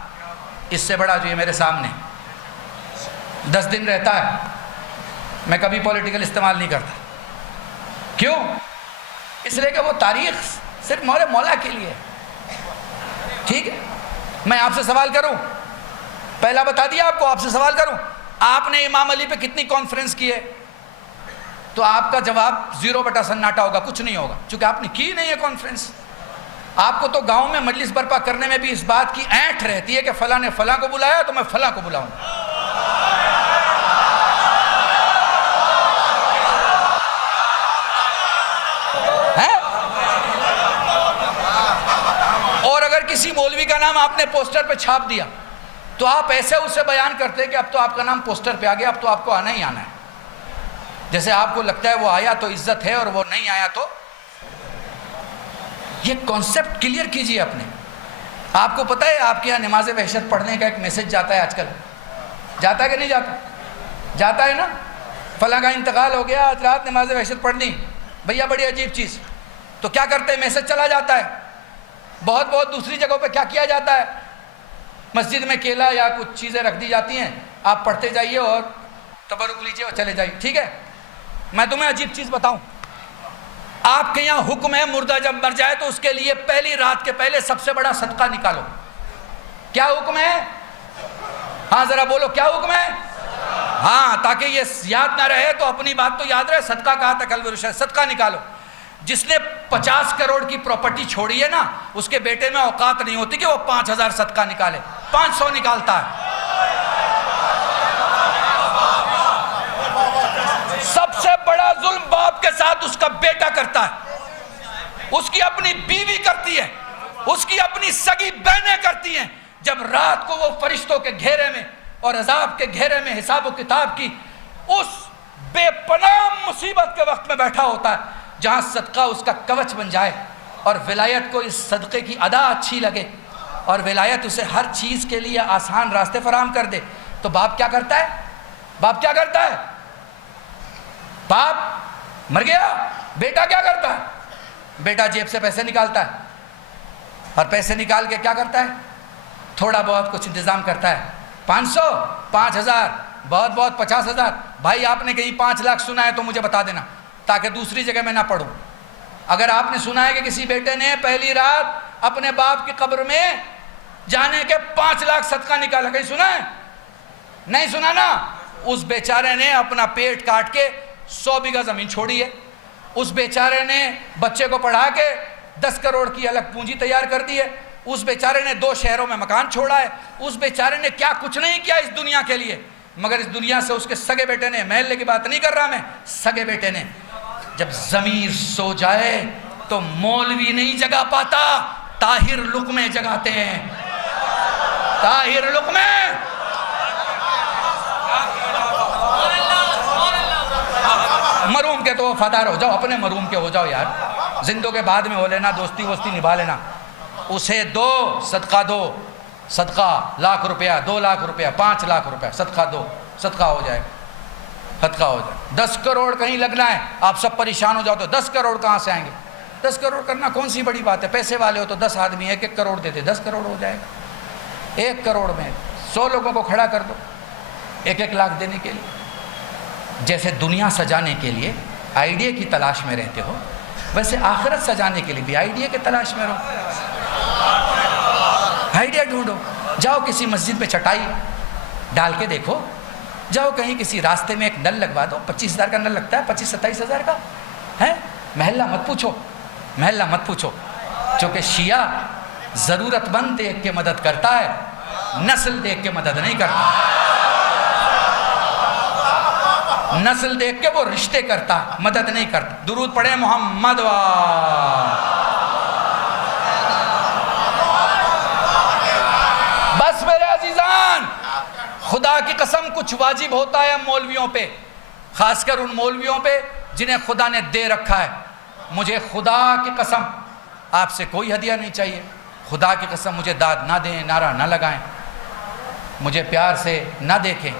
اس سے بڑا جو یہ میرے سامنے 10 دن رہتا ہے. میں کبھی پولیٹیکل استعمال نہیں کرتا. کیوں؟ اس لیے کہ وہ تاریخ صرف مولا کے لیے. ٹھیک ہے، میں آپ سے سوال کروں، پہلا بتا دیا آپ کو، آپ سے سوال کروں، آپ نے امام علی پہ کتنی کانفرنس کی ہے؟ تو آپ کا جواب 0 سناٹا ہوگا، کچھ نہیں ہوگا، چونکہ آپ نے کی نہیں ہے کانفرنس. آپ کو تو گاؤں میں مجلس برپا کرنے میں بھی اس بات کی اینٹ رہتی ہے کہ فلاں نے فلاں کو بلایا تو میں فلاں کو بلاؤں. اور اگر کسی مولوی کا نام آپ نے پوسٹر پہ چھاپ دیا تو آپ ایسے اسے بیان کرتے کہ اب تو آپ کا نام پوسٹر پہ آ گیا، اب تو آپ کو آنا ہی آنا ہے. جیسے آپ کو لگتا ہے وہ آیا تو عزت ہے اور وہ نہیں آیا تو. یہ کانسیپٹ کلیئر کیجئے اپنے. آپ کو پتہ ہے آپ کے یہاں نماز وحشت پڑھنے کا ایک میسج جاتا ہے آج کل، جاتا ہے کہ نہیں جاتا؟ جاتا ہے نا. فلاں کا انتقال ہو گیا، آج رات نماز وحشت پڑھنی. بھیا بڑی عجیب چیز. تو کیا کرتے ہیں؟ میسج چلا جاتا ہے. بہت دوسری جگہوں پہ کیا کیا جاتا ہے؟ مسجد میں کیلا یا کچھ چیزیں رکھ دی جاتی ہیں، آپ پڑھتے جائیے اور تبرک لیجیے اور چلے جائیے. ٹھیک ہے، میں تمہیں عجیب چیز بتاؤں. آپ کے یہاں حکم ہے مردہ جب مر جائے تو اس کے لیے پہلی رات کے پہلے سب سے بڑا صدقہ نکالو. کیا حکم ہے؟ ہاں ذرا بولو، کیا حکم ہے؟ ہاں، تاکہ یہ یاد نہ رہے تو اپنی بات تو یاد رہے. صدقہ کہا تھا قلب رشید، صدقہ نکالو. جس نے 50 کروڑ کی پراپرٹی چھوڑی ہے نا، اس کے بیٹے میں اوقات نہیں ہوتی کہ وہ 5000 صدقہ نکالے، 500 نکالتا ہے. سب سے بڑا ظلم باپ کے ساتھ اس کا بیٹا کرتا ہے، اس کی اپنی بیوی کرتی ہے، اس کی اپنی سگی بہنیں کرتی ہیں. جب رات کو وہ فرشتوں کے گھیرے میں اور عذاب کے گھیرے میں حساب و کتاب کی اس بے پناہ مصیبت کے وقت میں بیٹھا ہوتا ہے، جہاں صدقہ اس کا کوچ بن جائے اور ولایت کو اس صدقے کی ادا اچھی لگے اور ولایت اسے ہر چیز کے لیے آسان راستے فراہم کر دے، تو باپ کیا کرتا ہے؟ باپ کیا کرتا ہے؟ باپ مر گیا، بیٹا کیا کرتا ہے؟ بیٹا جیب سے پیسے نکالتا ہے اور پیسے نکال کے کیا کرتا ہے؟ تھوڑا بہت کچھ انتظام کرتا ہے. 500 5000 بہت 50,000. بھائی آپ نے کہیں 5 لاکھ سنا ہے تو مجھے بتا دینا تاکہ دوسری جگہ میں نہ پڑھوں. اگر آپ نے سنا ہے کہ کسی بیٹے نے پہلی رات اپنے باپ کی قبر میں جانے کے 5 لاکھ صدقہ نکالا، کہیں سنا ہے؟ نہیں سنا نا. اس بیچارے نے اپنا پیٹ کاٹ کے 100 بیگھہ زمین چھوڑی ہے. اس بیچارے نے بچے کو پڑھا کے 10 کروڑ کی الگ پونجی تیار کر دی ہے. اس بیچارے نے 2 شہروں میں مکان چھوڑا ہے. اس بیچارے نے کیا کچھ نہیں کیا اس دنیا کے لیے، مگر اس دنیا سے اس کے سگے بیٹے نے، محلے کی بات نہیں کر رہا میں، سگے بیٹے نے جب ضمیر سو جائے تو مولوی نہیں جگا پاتا، طاہر لقمے جگاتے ہیں. طاہر لقمے. مروم کے تو وفادار ہو جاؤ، اپنے مروم کے ہو جاؤ یار، زندوں کے بعد میں ہو لینا، دوستی وستی نبھا لینا. اسے دو، صدقہ دو، صدقہ 1 لاکھ روپیہ، 2 لاکھ روپیہ، 5 لاکھ روپیہ، صدقہ دو، صدقہ ہو جائے، صدقہ ہو جائے. 10 کروڑ کہیں لگنا ہے، آپ سب پریشان ہو جاؤ تو 10 کروڑ کہاں سے آئیں گے؟ 10 کروڑ کرنا کون سی بڑی بات ہے؟ پیسے والے ہو تو 10 آدمی 1-1 کروڑ دیتے، 10 کروڑ ہو جائے گا. 1 کروڑ میں 100 لوگوں کو کھڑا کر دو 1-1 لاکھ دینے کے لیے. جیسے دنیا سجانے کے لیے آئیڈیا کی تلاش میں رہتے ہو، ویسے آخرت سجانے کے لیے بھی آئیڈیا کی تلاش میں رہو. آئیڈیا ڈھونڈو. جاؤ کسی مسجد پہ چٹائی ڈال کے دیکھو، جاؤ کہیں کسی راستے میں ایک نل لگوا دو. 25,000 کا نل لگتا ہے، 25-27,000 کا ہے. محلہ مت پوچھو، محلہ مت پوچھو. چونکہ شیعہ ضرورت مند دیکھ کے مدد کرتا ہے، نسل دیکھ کے مدد نہیں کرتا. نسل دیکھ کے وہ رشتے کرتا، مدد نہیں کرتا. درود پڑھیں محمد وا. بس میرے عزیزان، خدا کی قسم کچھ واجب ہوتا ہے مولویوں پہ، خاص کر ان مولویوں پہ جنہیں خدا نے دے رکھا ہے. مجھے خدا کی قسم آپ سے کوئی ہدیہ نہیں چاہیے. خدا کی قسم مجھے داد نہ دیں، نعرہ نہ لگائیں، مجھے پیار سے نہ دیکھیں،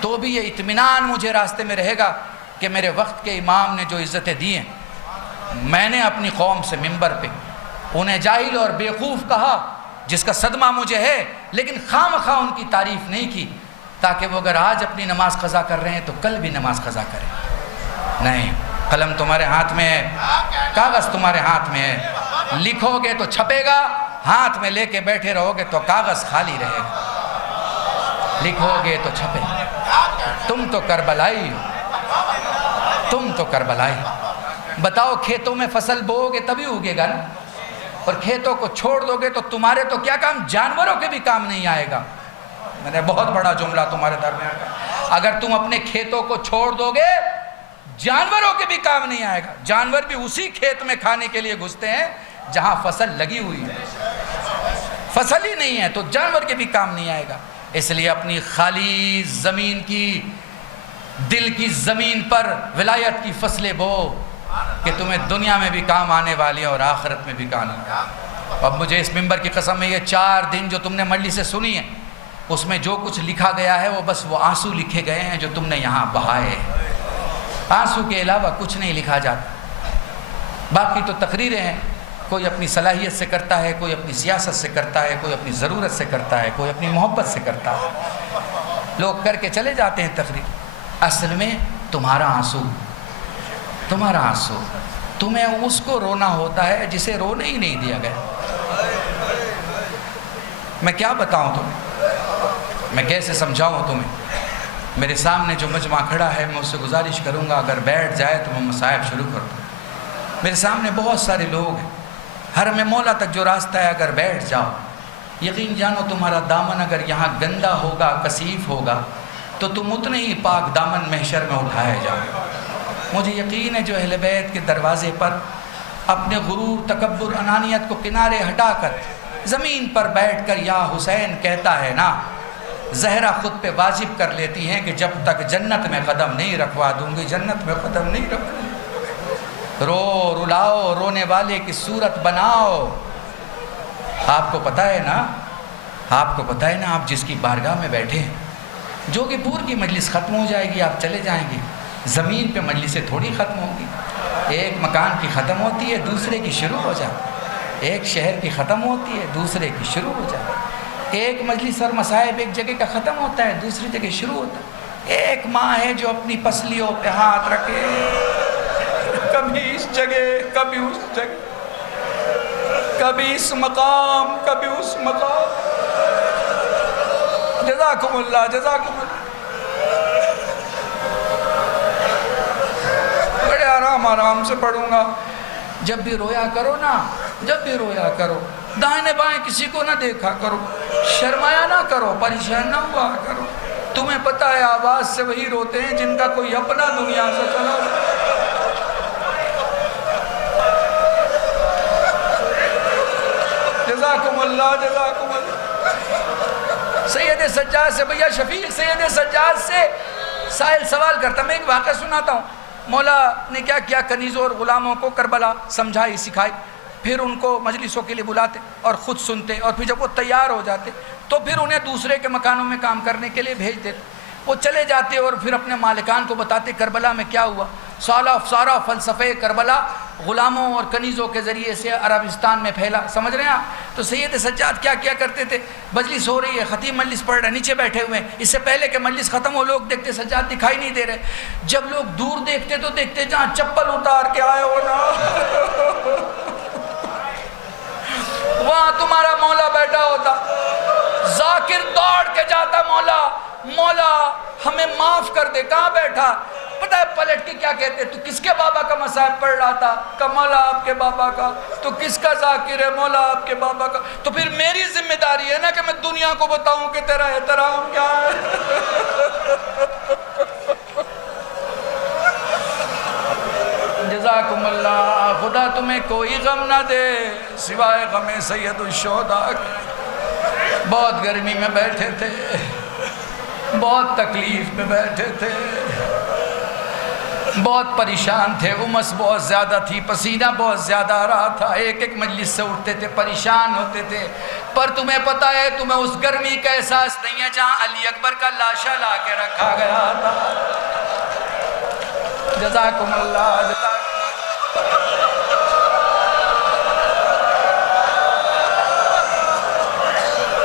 تو بھی یہ اطمینان مجھے راستے میں رہے گا کہ میرے وقت کے امام نے جو عزتیں دی ہیں، میں نے اپنی قوم سے منبر پہ انہیں جاہل اور بیوقوف کہا، جس کا صدمہ مجھے ہے، لیکن خواہ ان کی تعریف نہیں کی، تاکہ وہ اگر آج اپنی نماز قضا کر رہے ہیں تو کل بھی نماز قضا کریں. نہیں، قلم تمہارے ہاتھ میں ہے، کاغذ تمہارے ہاتھ میں ہے، لکھو گے تو چھپے گا، ہاتھ میں لے کے بیٹھے رہو گے تو کاغذ خالی رہے گا. لکھو گے تو چھپے گا. تم تو کربلائی ہو، تم تو کربلائی. بتاؤ، کھیتوں میں فصل بو گے تبھی اگے گا نا، اور کھیتوں کو چھوڑ دو گے تو تمہارے تو کیا کام، جانوروں کے بھی کام نہیں آئے گا. میں نے بہت بڑا جملہ تمہارے درمیان کا. اگر تم اپنے کھیتوں کو چھوڑ دو گے، جانوروں کے بھی کام نہیں آئے گا. جانور بھی اسی کھیت میں کھانے کے لیے گھستے ہیں جہاں فصل لگی ہوئی ہے. فصل ہی نہیں ہے تو جانور کے بھی کام نہیں آئے گا. اس لیے اپنی خالی زمین کی، دل کی زمین پر ولایت کی فصلیں بو کہ تمہیں دنیا میں بھی کام آنے والی ہیں اور آخرت میں بھی کام آنے والی. اب مجھے اس منبر کی قسم ہے، یہ 4 دن جو تم نے مجلس سے سنی ہے، اس میں جو کچھ لکھا گیا ہے وہ بس وہ آنسو لکھے گئے ہیں جو تم نے یہاں بہائے. آنسو کے علاوہ کچھ نہیں لکھا جاتا. باقی تو تقریریں ہیں، کوئی اپنی صلاحیت سے کرتا ہے، کوئی اپنی سیاست سے کرتا ہے، کوئی اپنی ضرورت سے کرتا ہے، کوئی اپنی محبت سے کرتا ہے. لوگ کر کے چلے جاتے ہیں تقریر. اصل میں تمہارا آنسو، تمہارا آنسو، تمہیں اس کو رونا ہوتا ہے جسے رونے ہی نہیں دیا گیا. میں کیا بتاؤں تمہیں، میں کیسے سمجھاؤں تمہیں. میرے سامنے جو مجمع کھڑا ہے، میں اس سے گزارش کروں گا اگر بیٹھ جائے تو میں مصائب شروع کر دوں. میرے سامنے بہت سارے لوگ ہیں، حرم مولا تک جو راستہ ہے، اگر بیٹھ جاؤ، یقین جانو تمہارا دامن اگر یہاں گندا ہوگا، کثیف ہوگا، تو تم اتنے ہی پاک دامن محشر میں اٹھائے جاؤ. مجھے یقین ہے جو اہل بیت کے دروازے پر اپنے غرور، تکبر، انانیت کو کنارے ہٹا کر زمین پر بیٹھ کر یا حسین کہتا ہے نا، زہرا خود پہ واجب کر لیتی ہیں کہ جب تک جنت میں قدم نہیں رکھوا دوں گی، جنت میں قدم نہیں رکھوں گی. رو رلاؤ، رونے والے کی صورت بناؤ. آپ کو پتہ ہے نا، آپ کو پتہ ہے نا، آپ جس کی بارگاہ میں بیٹھے ہیں، جو کہ پور کی مجلس ختم ہو جائے گی، آپ چلے جائیں گے. زمین پہ مجلسیں تھوڑی ختم ہوگی. ایک مکان کی ختم ہوتی ہے، دوسرے کی شروع ہو جائے. ایک شہر کی ختم ہوتی ہے، دوسرے کی شروع ہو جائے. ایک مجلس اور مصائب ایک جگہ کا ختم ہوتا ہے، دوسری جگہ شروع ہوتا ہے. ایک ماں ہے جو اپنی پسلیوں پہ ہاتھ رکھے، کبھی اس جگہ، کبھی اس جگہ، کبھی اس مقام، کبھی اس مقام. جزاکم اللہ، جزاکم اللہ. بڑے آرام سے پڑھوں گا. جب بھی رویا کرو نا، جب بھی رویا کرو، دائیں بائیں کسی کو نہ دیکھا کرو، شرمایا نہ کرو، پریشان نہ ہوا کرو. تمہیں پتہ ہے آواز سے وہی روتے ہیں جن کا کوئی اپنا دنیا سے چلا. جزاکم اللہ، جزاکم اللہ. سید سجاد سے، بھیا شفیق سید سجاد سے سائل سوال کرتا. میں ایک واقعہ سناتا ہوں. مولا نے کیا کیا، کنیزوں اور غلاموں کو کربلا سمجھائی، سکھائی. پھر ان کو مجلسوں کے لیے بلاتے اور خود سنتے، اور پھر جب وہ تیار ہو جاتے تو پھر انہیں دوسرے کے مکانوں میں کام کرنے کے لیے بھیج دیتے. وہ چلے جاتے اور پھر اپنے مالکان کو بتاتے کربلا میں کیا ہوا. سارا فلسفے کربلا غلاموں اور کنیزوں کے ذریعے سے عربستان میں پھیلا. سمجھ رہے ہیں آپ؟ تو سید سجاد کیا کیا کرتے تھے، مجلس ہو رہی ہے، خطیب مجلس پڑھ رہا ہے، نیچے بیٹھے ہوئے ہیں، اس سے پہلے کہ مجلس ختم ہو لوگ دیکھتے سجاد دکھائی نہیں دے رہے. جب لوگ دور دیکھتے تو دیکھتے جہاں چپل اتار کے آئے ہو نا، وہاں تمہارا مولا بیٹھا ہوتا. ذاکر دوڑ کے جاتا، مولا مولا ہمیں معاف کر دے. کہاں بیٹھا؟ پتہ ہے پلٹ کے کیا کہتے تو کس کے بابا کا مصائب پڑھ رہا تھا؟ کہ مولا آپ کے بابا کا. تو کس کا ذاکر ہے؟ مولا آپ کے بابا کا. تو پھر میری ذمہ داری ہے نا کہ میں دنیا کو بتاؤں کہ تیرا احترام کیا ہے. جزاکم اللہ. خدا تمہیں کوئی غم نہ دے سوائے غم سید الشہداء. بہت گرمی میں بیٹھے تھے, بہت تکلیف میں بیٹھے تھے, بہت پریشان تھے, امس بہت زیادہ تھی, پسینہ بہت زیادہ آ رہا تھا, ایک ایک مجلس سے اٹھتے تھے, پریشان ہوتے تھے. پر تمہیں پتہ ہے تمہیں اس گرمی کا احساس نہیں ہے جہاں علی اکبر کا لاشا لا کے رکھا گیا تھا. جزاکم اللہ.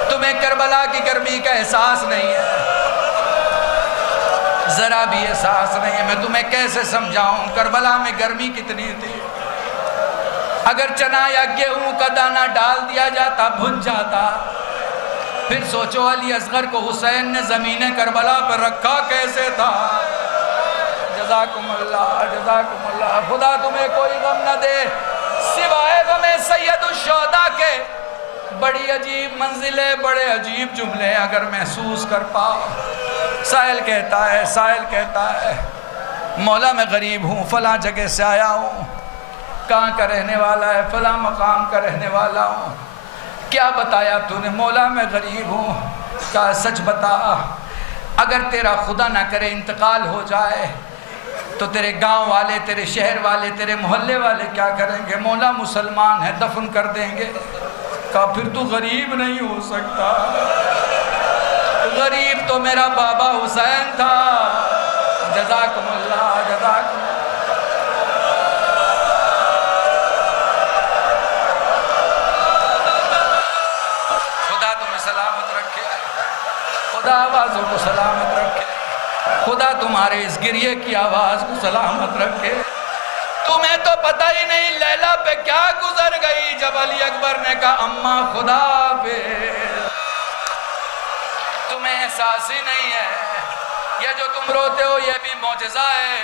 تمہیں کربلا کی گرمی کا احساس نہیں ہے, ذرا بھی احساس نہیں ہے. میں تمہیں کیسے سمجھاؤں کربلا میں گرمی کتنی تھی. اگر چنا یا گیہوں کا دانہ ڈال دیا جاتا بھن جاتا. پھر سوچو علی اصغر کو حسین نے زمین کربلا پر رکھا کیسے تھا. جزاکم اللہ, جزاکم اللہ. خدا تمہیں کوئی غم نہ دے سوائے غم سید الشہداء کے. بڑی عجیب منزلیں, بڑے عجیب جملے اگر محسوس کر پاؤ. سائل کہتا ہے مولا میں غریب ہوں, فلاں جگہ سے آیا ہوں. کہاں کا رہنے والا ہے؟ فلاں مقام کا رہنے والا ہوں. کیا بتایا تو نے؟ مولا میں غریب ہوں. کہا سچ بتا, اگر تیرا خدا نہ کرے انتقال ہو جائے تو تیرے گاؤں والے, تیرے شہر والے, تیرے محلے والے کیا کریں گے؟ مولا مسلمان ہے, دفن کر دیں گے. کہا پھر تو غریب نہیں ہو سکتا, غریب تو میرا بابا حسین تھا. جزاکم اللہ, جزاکم اللہ. خدا تمہیں سلامت رکھے, خدا آوازوں کو سلامت رکھے, خدا تمہارے اس گریے کی آواز کو سلامت رکھے. تمہیں تو پتہ ہی نہیں لیلا پہ کیا گزر گئی جب علی اکبر نے کہا اماں خدا پہ. تمہیں احساس ہی نہیں ہے. یہ جو تم روتے ہو یہ بھی معجزہ ہے,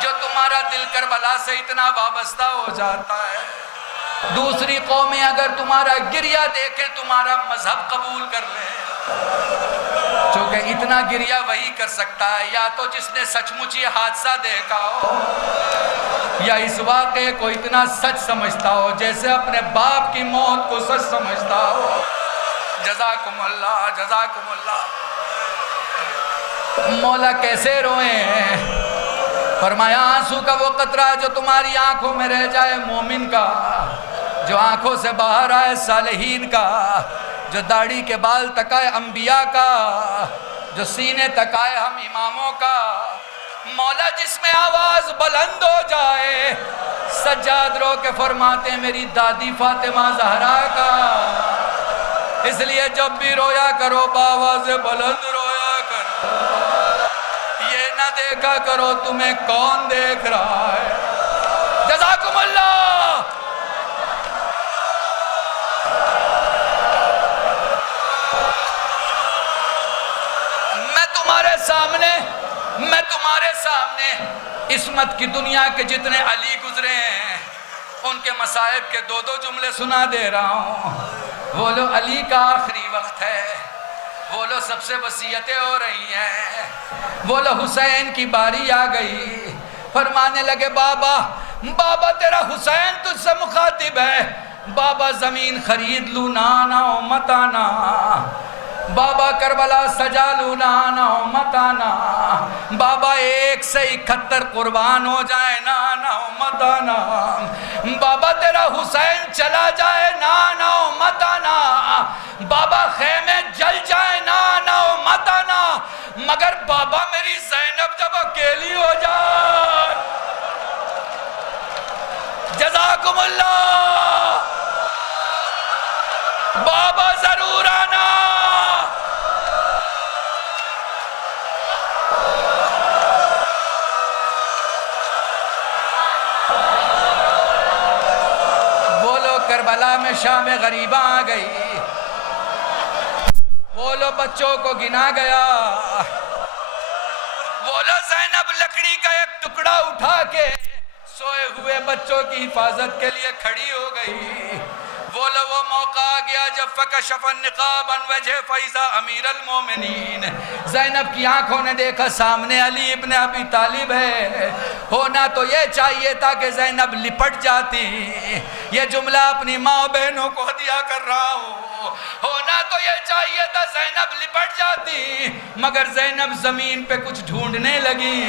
جو تمہارا دل کربلا سے اتنا وابستہ ہو جاتا ہے. دوسری قومیں اگر تمہارا گریہ دیکھیں تمہارا مذہب قبول کر لیں, چونکہ اتنا گریہ وہی کر سکتا ہے یا تو جس نے سچ مچ یہ حادثہ دیکھا ہو, یا اس واقعے کو اتنا سچ سمجھتا ہو جیسے اپنے باپ کی موت کو سچ سمجھتا ہو. جزاکم اللہ, جزاکم اللہ. مولا کیسے روئیں ہیں؟ فرمایا آنسو کا وہ قطرہ جو تمہاری آنکھوں میں رہ جائے مومن کا, جو آنکھوں سے باہر آئے صالحین کا, جو داڑھی کے بال تکائے انبیاء کا, جو سینے تکائے ہم اماموں کا. مولا جس میں آواز بلند ہو جائے, سجاد رو کے فرماتے ہیں میری دادی فاطمہ زہرا کا. اس لیے جب بھی رویا کرو بآواز بلند رویا کرو, یہ نہ دیکھا کرو تمہیں کون دیکھ رہا ہے. جزاکم اللہ. میں تمہارے سامنے عصمت کی دنیا کے جتنے علی گزرے ہیں ان کے مصائب کے 2 جملے سنا دے رہا ہوں. بولو علی کا آخری وقت ہے, بولو سب سے وصیتیں ہو رہی ہیں, بولو حسین کی باری آ گئی. فرمانے لگے بابا تیرا حسین تجھ سے مخاطب ہے. بابا زمین خرید لوں نانا مت آنا, بابا کربلا سجا لوں نانا مت آنا, بابا 1 سے 71 قربان ہو جائے نانا مت آنا, بابا تیرا حسین چلا جائے نانا مت آنا, بابا خیمے جل جائے نانا مت آنا, مگر بابا میری زینب جب اکیلی ہو جائے. جزاکم اللہ. بابا ضرور آنا. بولو کربلا میں شام غریبہ آ گئی, بولو بچوں کو گنا گیا, بولو زینب لکڑی اٹھا کے سوئے ہوئے بچوں کی حفاظت کے لیے کھڑی ہو گئی. وہ موقع آ گیا جب فکشف النقاب عن وجہ فیضا امیر المومنین. زینب کی آنکھوں نے دیکھا سامنے علی ابن ابی طالب ہے. ہونا تو یہ چاہیے تھا کہ زینب لپٹ جاتی. یہ جملہ اپنی ماں بہنوں کو دیا کر رہا ہوں. ہونا تو یہ چاہیے تھا زینب لپٹ جاتی، مگر زینب زمین پہ کچھ ڈھونڈنے لگی.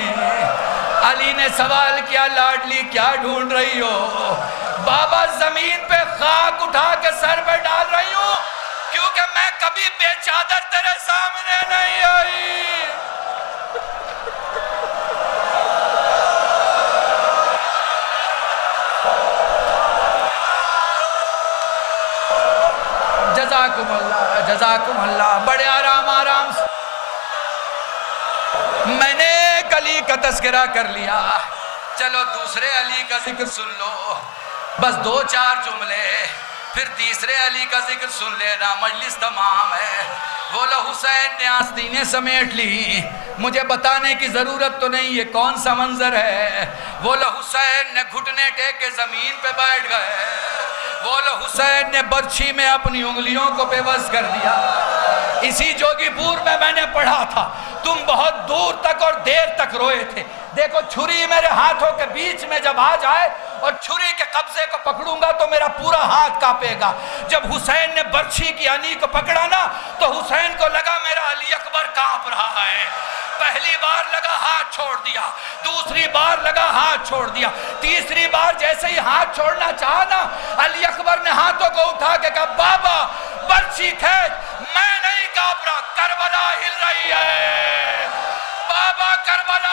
علی نے سوال کیا لاڈلی کیا ڈھونڈ رہی ہو؟ بابا زمین پہ خاک اٹھا کے سر پہ ڈال رہی ہوں، کیونکہ میں کبھی بے چادر تیرے سامنے نہیں آئی. جزاکم اللہ جزاکم اللہ. بڑے آرام سے میں نے ایک علی کا تذکرہ کر لیا، چلو دوسرے علی کا ذکر سن لو. بس 2-4 جملے، پھر تیسرے علی کا ذکر سن لینا، مجلس تمام ہے. وہ حسین نے آستینیں سمیٹ لی. مجھے بتانے کی ضرورت تو نہیں یہ کون سا منظر ہے. وہ حسین نے گھٹنے ٹیک کے زمین پہ بیٹھ گئے. وہ حسین نے برچھی میں اپنی انگلیوں کو بے بس کر دیا. اسی جوگی پور میں نے پڑھا تھا تم بہت دور تک اور دیر تک روئے تھے. دیکھو چھری میرے ہاتھوں کے بیچ میں جب آ جائے اور چھری کے قبضے کو پکڑوں گا تو میرا پورا ہاتھ کانپے گا. جب حسین نے برچھی کی علی کو پکڑا نا تو حسین کو لگا میرا علی اکبر کانپ رہا ہے. پہلی بار لگا ہاتھ چھوڑ دیا، دوسری بار لگا ہاتھ چھوڑ دیا، تیسری بار جیسے ہی ہاتھ چھوڑنا چاہا نا علی اکبر نے ہاتھوں کو اٹھا کے کہا بابا برچھی کھینچ. میں نہیں کانپ رہا، کربلا ہل رہی ہے. بابا کربلا.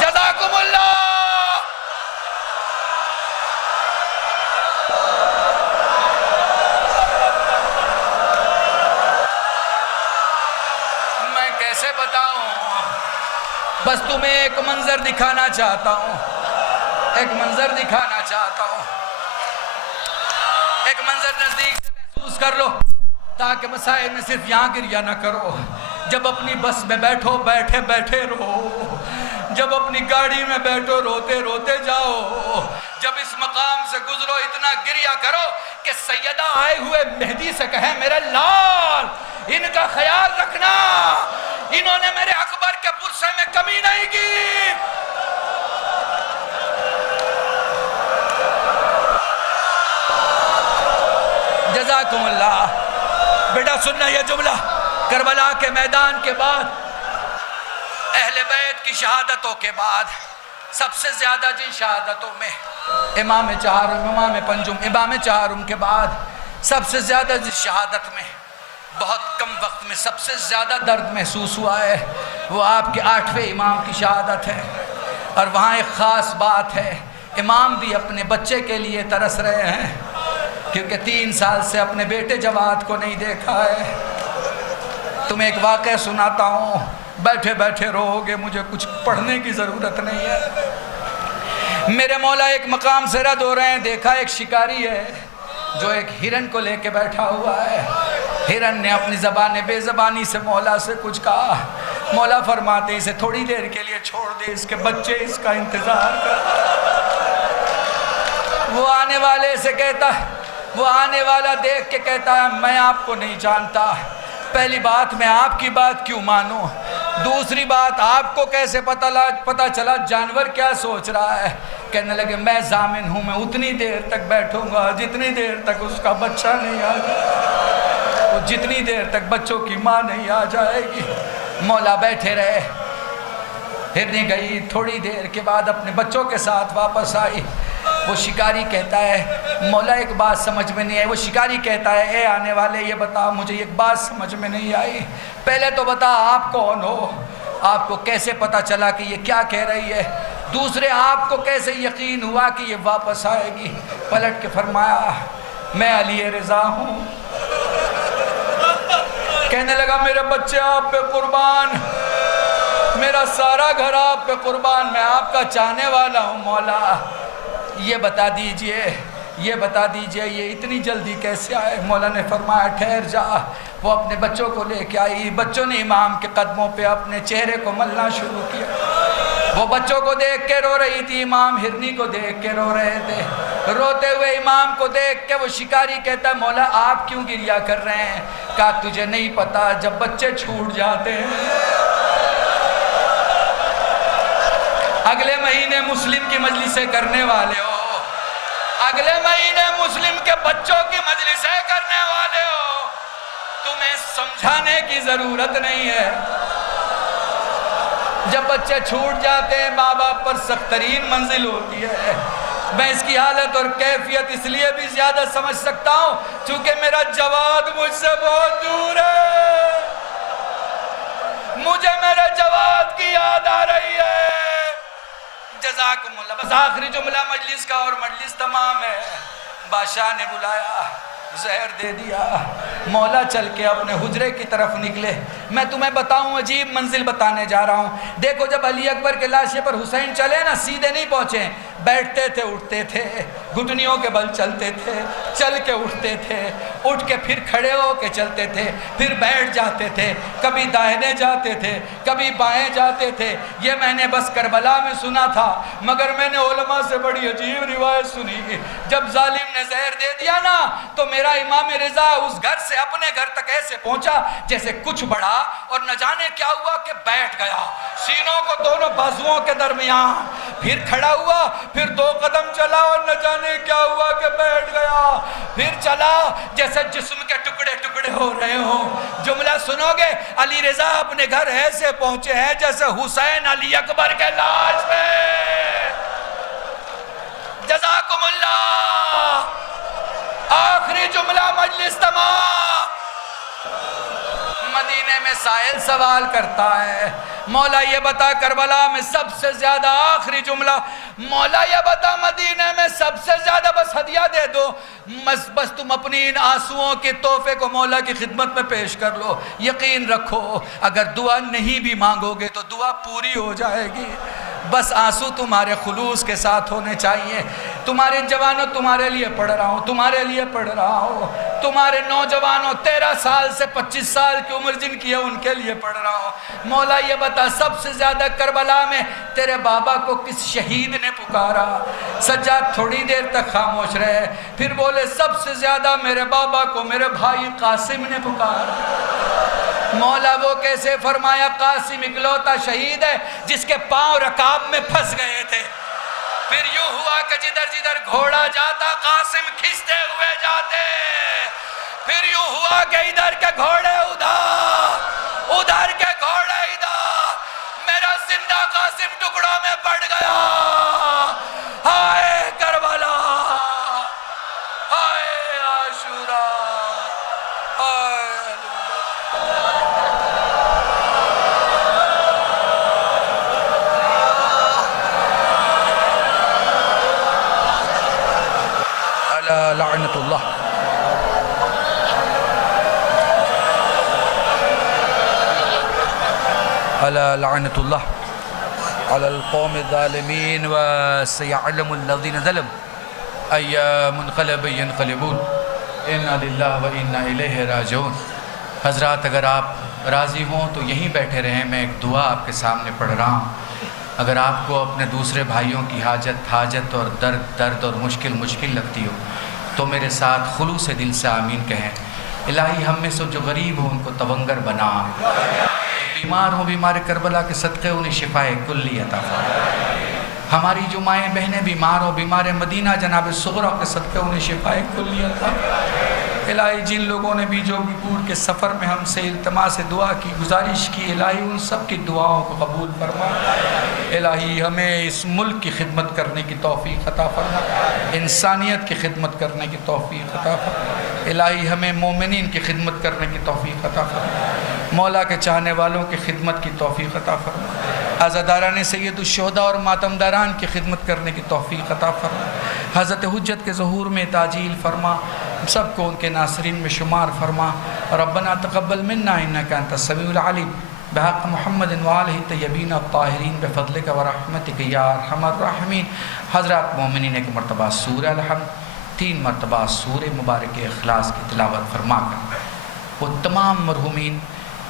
جزاکم اللہ. میں کیسے بتاؤں، بس تمہیں ایک منظر دکھانا چاہتا ہوں، ایک منظر دکھانا چاہتا ہوں. ایک منظر نزدیک سے محسوس کر لو تاکہ مسائل میں صرف یہاں گریہ نہ کرو. جب اپنی بس میں بیٹھو بیٹھے بیٹھے رو، جب اپنی گاڑی میں بیٹھو روتے روتے جاؤ. جب اس مقام سے گزرو اتنا گریہ کرو کہ سیدہ آئے ہوئے مہدی سے کہیں میرے لال ان کا خیال رکھنا، انہوں نے میرے اکبر کے پرسے میں کمی نہیں کی. جزاکم اللہ. بیٹا سننا یہ جملہ، کربلا کے میدان کے بعد اہل بیت کی شہادتوں کے بعد سب سے زیادہ جن شہادتوں میں امام چہارم، امام پنجم، امام چہارم کے بعد سب سے زیادہ جس شہادت میں بہت کم وقت میں سب سے زیادہ درد محسوس ہوا ہے وہ آپ کے 8ویں امام کی شہادت ہے. اور وہاں ایک خاص بات ہے، امام بھی اپنے بچے کے لیے ترس رہے ہیں کیونکہ 3 سال سے اپنے بیٹے جواد کو نہیں دیکھا ہے. تمہیں ایک واقعہ سناتا ہوں، بیٹھے بیٹھے رو گے، مجھے کچھ پڑھنے کی ضرورت نہیں ہے. میرے مولا ایک مقام سے رد ہو رہے ہیں، دیکھا ایک شکاری ہے جو ایک ہرن کو لے کے بیٹھا ہوا ہے. ہرن نے اپنی زبان بے زبانی سے مولا سے کچھ کہا. مولا فرماتے اسے تھوڑی دیر کے لیے چھوڑ دے، اس کے بچے اس کا انتظار کر. وہ آنے والے سے کہتا ہے، وہ آنے والا دیکھ کے کہتا ہے میں آپ کو نہیں جانتا. پہلی بات میں آپ کی بات کیوں مانوں، دوسری بات آپ کو کیسے پتہ چلا جانور کیا سوچ رہا ہے. کہنے لگے میں ضامن ہوں، میں اتنی دیر تک بیٹھوں گا جتنی دیر تک اس کا بچہ نہیں آ جائے، وہ جتنی دیر تک بچوں کی ماں نہیں آ جائے گی. مولا بیٹھے رہے، ہرنی گئی، تھوڑی دیر کے بعد اپنے بچوں کے ساتھ واپس آئی. وہ شکاری کہتا ہے مولا ایک بات سمجھ میں نہیں آئی. وہ شکاری کہتا ہے اے آنے والے یہ بتا مجھے ایک بات سمجھ میں نہیں آئی، پہلے تو بتا آپ کون ہو، آپ کو کیسے پتا چلا کہ یہ کیا کہہ رہی ہے، دوسرے آپ کو کیسے یقین ہوا کہ یہ واپس آئے گی. پلٹ کے فرمایا میں علی رضا ہوں. کہنے لگا میرے بچے آپ پہ قربان، میرا سارا گھر آپ پہ قربان، میں آپ کا چاہنے والا ہوں. مولا یہ بتا دیجئے یہ بتا دیجئے یہ اتنی جلدی کیسے آئے؟ مولا نے فرمایا ٹھہر جا۔ وہ اپنے بچوں کو لے کے آئی، بچوں نے امام کے قدموں پہ اپنے چہرے کو ملنا شروع کیا۔ وہ بچوں کو دیکھ کے رو رہی تھی، امام ہرنی کو دیکھ کے رو رہے تھے۔ روتے ہوئے امام کو دیکھ کے وہ شکاری کہتا ہے مولا آپ کیوں گریا کر رہے ہیں؟ کہا تجھے نہیں پتا جب بچے چھوٹ جاتے ہیں، اگلے مہینے مسلم کی مجلسیں کرنے والے ہو، اگلے مہینے مسلم کے بچوں کی مجلسیں کرنے والے ہو، تمہیں سمجھانے کی ضرورت نہیں ہے۔ جب بچے چھوٹ جاتے ہیں ماں باپ پر سخت ترین منزل ہوتی ہے۔ میں اس کی حالت اور کیفیت اس لیے بھی زیادہ سمجھ سکتا ہوں چونکہ میرا جواد مجھ سے بہت دور ہے، مجھے میرے جواد کی یاد آ رہی ہے۔ جزاکم اللہ۔ بس آخری جملہ مجلس کا اور مجلس تمام ہے۔ بادشاہ نے بلایا، زہر دے دیا، مولا چل کے اپنے حجرے کی طرف نکلے۔ میں تمہیں بتاؤں عجیب منزل بتانے جا رہا ہوں۔ دیکھو جب علی اکبر کے لاشے پر حسین چلے نا، سیدھے نہیں پہنچے، بیٹھتے تھے اٹھتے تھے، گھٹنیوں کے بل چلتے تھے، چل کے اٹھتے تھے، اٹھ کے پھر کھڑے ہو کے چلتے تھے، پھر بیٹھ جاتے تھے، کبھی داہنے جاتے تھے کبھی بائیں جاتے تھے۔ یہ میں نے بس کربلا میں سنا تھا، مگر میں نے علماء سے بڑی عجیب روایت سنی۔ جب ظالم نے زہر دے دیا نا تو میرا امام رضا اس گھر سے اپنے گھر تک ایسے پہنچا جیسے کچھ بڑھا اور نہ جانے کیا ہوا کہ بیٹھ گیا، سینوں کو دونوں بازوؤں کے درمیان، پھر کھڑا ہوا، پھر 2 قدم چلا اور نہ جانے کیا ہوا کہ بیٹھ گیا، پھر چلا جیسے جسم کے ٹکڑے ٹکڑے ہو رہے ہوں۔ جملہ سنو گے، علی رضا اپنے گھر ایسے پہنچے ہیں جیسے حسین علی اکبر کے لاش پہ۔ جزاکم اللہ۔ آخری جملہ مجلس تمام۔ مدینے میں سائل سوال کرتا ہے مولا یہ بتا کربلا میں سب سے زیادہ، آخری جملہ، مولا یہ بتا مدینے میں سب سے زیادہ بس ہدیہ دے دو، بس تم اپنی ان آنسوؤں کے تحفے کو مولا کی خدمت میں پیش کر لو، یقین رکھو اگر دعا نہیں بھی مانگو گے تو دعا پوری ہو جائے گی۔ بس آنسو تمہارے خلوص کے ساتھ ہونے چاہیے۔ تمہارے جوانوں تمہارے لیے پڑھ رہا ہوں، تمہارے لیے پڑھ رہا ہوں، تمہارے نوجوانوں 13 سال سے 25 سال کی عمر جن کی ہے ان کے لیے پڑھ رہا ہوں۔ مولا یہ بتا سب سے زیادہ کربلا میں تیرے بابا کو کس شہید نے پکارا؟ سجاد تھوڑی دیر تک خاموش رہے، پھر بولے سب سے زیادہ میرے بابا کو میرے بھائی قاسم نے پکارا۔ مولا وہ کیسے؟ فرمایا قاسم اکلوتا شہید ہے جس کے پاؤں رکاب میں پھنس گئے تھے۔ پھر یوں ہوا کہ جدھر جدھر گھوڑا جاتا قاسم کھنچتے ہوئے جاتے، پھر یوں ہوا کہ ادھر کے گھوڑے ادھر، ادھر کے گھوڑے ادھر، میرا زندہ قاسم ٹکڑوں میں پڑ گیا۔ ہائے کربلا، ہائے عاشورہ، ہائے لعنت اللہ۔ لعنت اللہ علی القوم الظالمین وسيعلم الذین ظلموا أي منقلب ينقلبون انا للہ وانا الیہ راجعون۔ حضرات اگر آپ راضی ہوں تو یہیں بیٹھے رہیں، میں ایک دعا آپ کے سامنے پڑھ رہا ہوں۔ اگر آپ کو اپنے دوسرے بھائیوں کی حاجت اور درد اور مشکل لگتی ہو تو میرے ساتھ خلوص دل سے آمین کہیں۔ الہی ہم میں سے جو غریب ہوں ان کو تونگر بنا، بیمار ہوں بیمار کربلا کے صدقے انہیں شفاء کلی عطا فرما۔ ہماری جو مائیں بہنیں بیمار ہوں بیمار مدینہ جناب صغرا کے صدقے انہیں شفاء کلی عطا فرما۔ الہی جن لوگوں نے بھی جو پور کے سفر میں ہم سے التماس دعا کی گزارش کی، الہی ان سب کی دعاؤں کو قبول فرما۔ الہی ہمیں اس ملک کی خدمت کرنے کی توفیق عطا فرما، انسانیت کی خدمت کرنے کی توفیق عطا فرما۔ الہی ہمیں مومنین کی خدمت کرنے کی توفیق عطا فرما، مولا کے چاہنے والوں کی خدمت کی توفیق عطا فرما، عزاداران سید الشہداء اور ماتمداران کی خدمت کرنے کی توفیق عطا فرما، حضرت حجت کے ظہور میں تعجیل فرما، سب کو ان کے ناصرین میں شمار فرما۔ ربنا تقبل منا انک انت السمیع العلیم بحق محمد وآلہ الطیبین الطاہرین بفضلک ورحمتک یا ارحم الراحمین۔ حضرات مومنین ایک مرتبہ سورہ الحمد 3 مرتبہ سورہ مبارک اخلاص کی تلاوت فرما کر وہ تمام مرحومین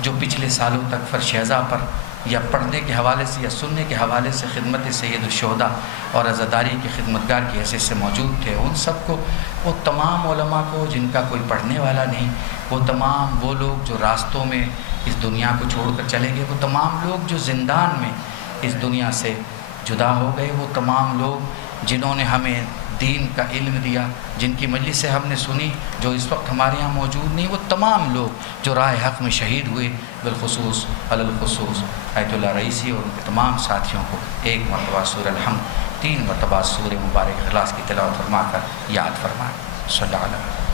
جو پچھلے سالوں تک فرشیزہ پر یا پڑھنے کے حوالے سے یا سننے کے حوالے سے خدمت سید الشہداء اور عزاداری کے خدمتگار کی حیثیت سے موجود تھے، ان سب کو، وہ تمام علماء کو جن کا کوئی پڑھنے والا نہیں، وہ تمام وہ لوگ جو راستوں میں اس دنیا کو چھوڑ کر چلے گئے، وہ تمام لوگ جو زندان میں اس دنیا سے جدا ہو گئے، وہ تمام لوگ جنہوں نے ہمیں دین کا علم دیا، جن کی مجلس سے ہم نے سنی، جو اس وقت ہمارے یہاں موجود نہیں، وہ تمام لوگ جو راہ حق میں شہید ہوئے، بالخصوص الخصوص آیت اللہ رئیسی اور ان کے تمام ساتھیوں کو 1 مرتبہ سورہ الحمد 3 مرتبہ سورہ مبارک اخلاص کی تلاوت فرما کر یاد فرمائیں۔ صلی اللہ علیہ وسلم۔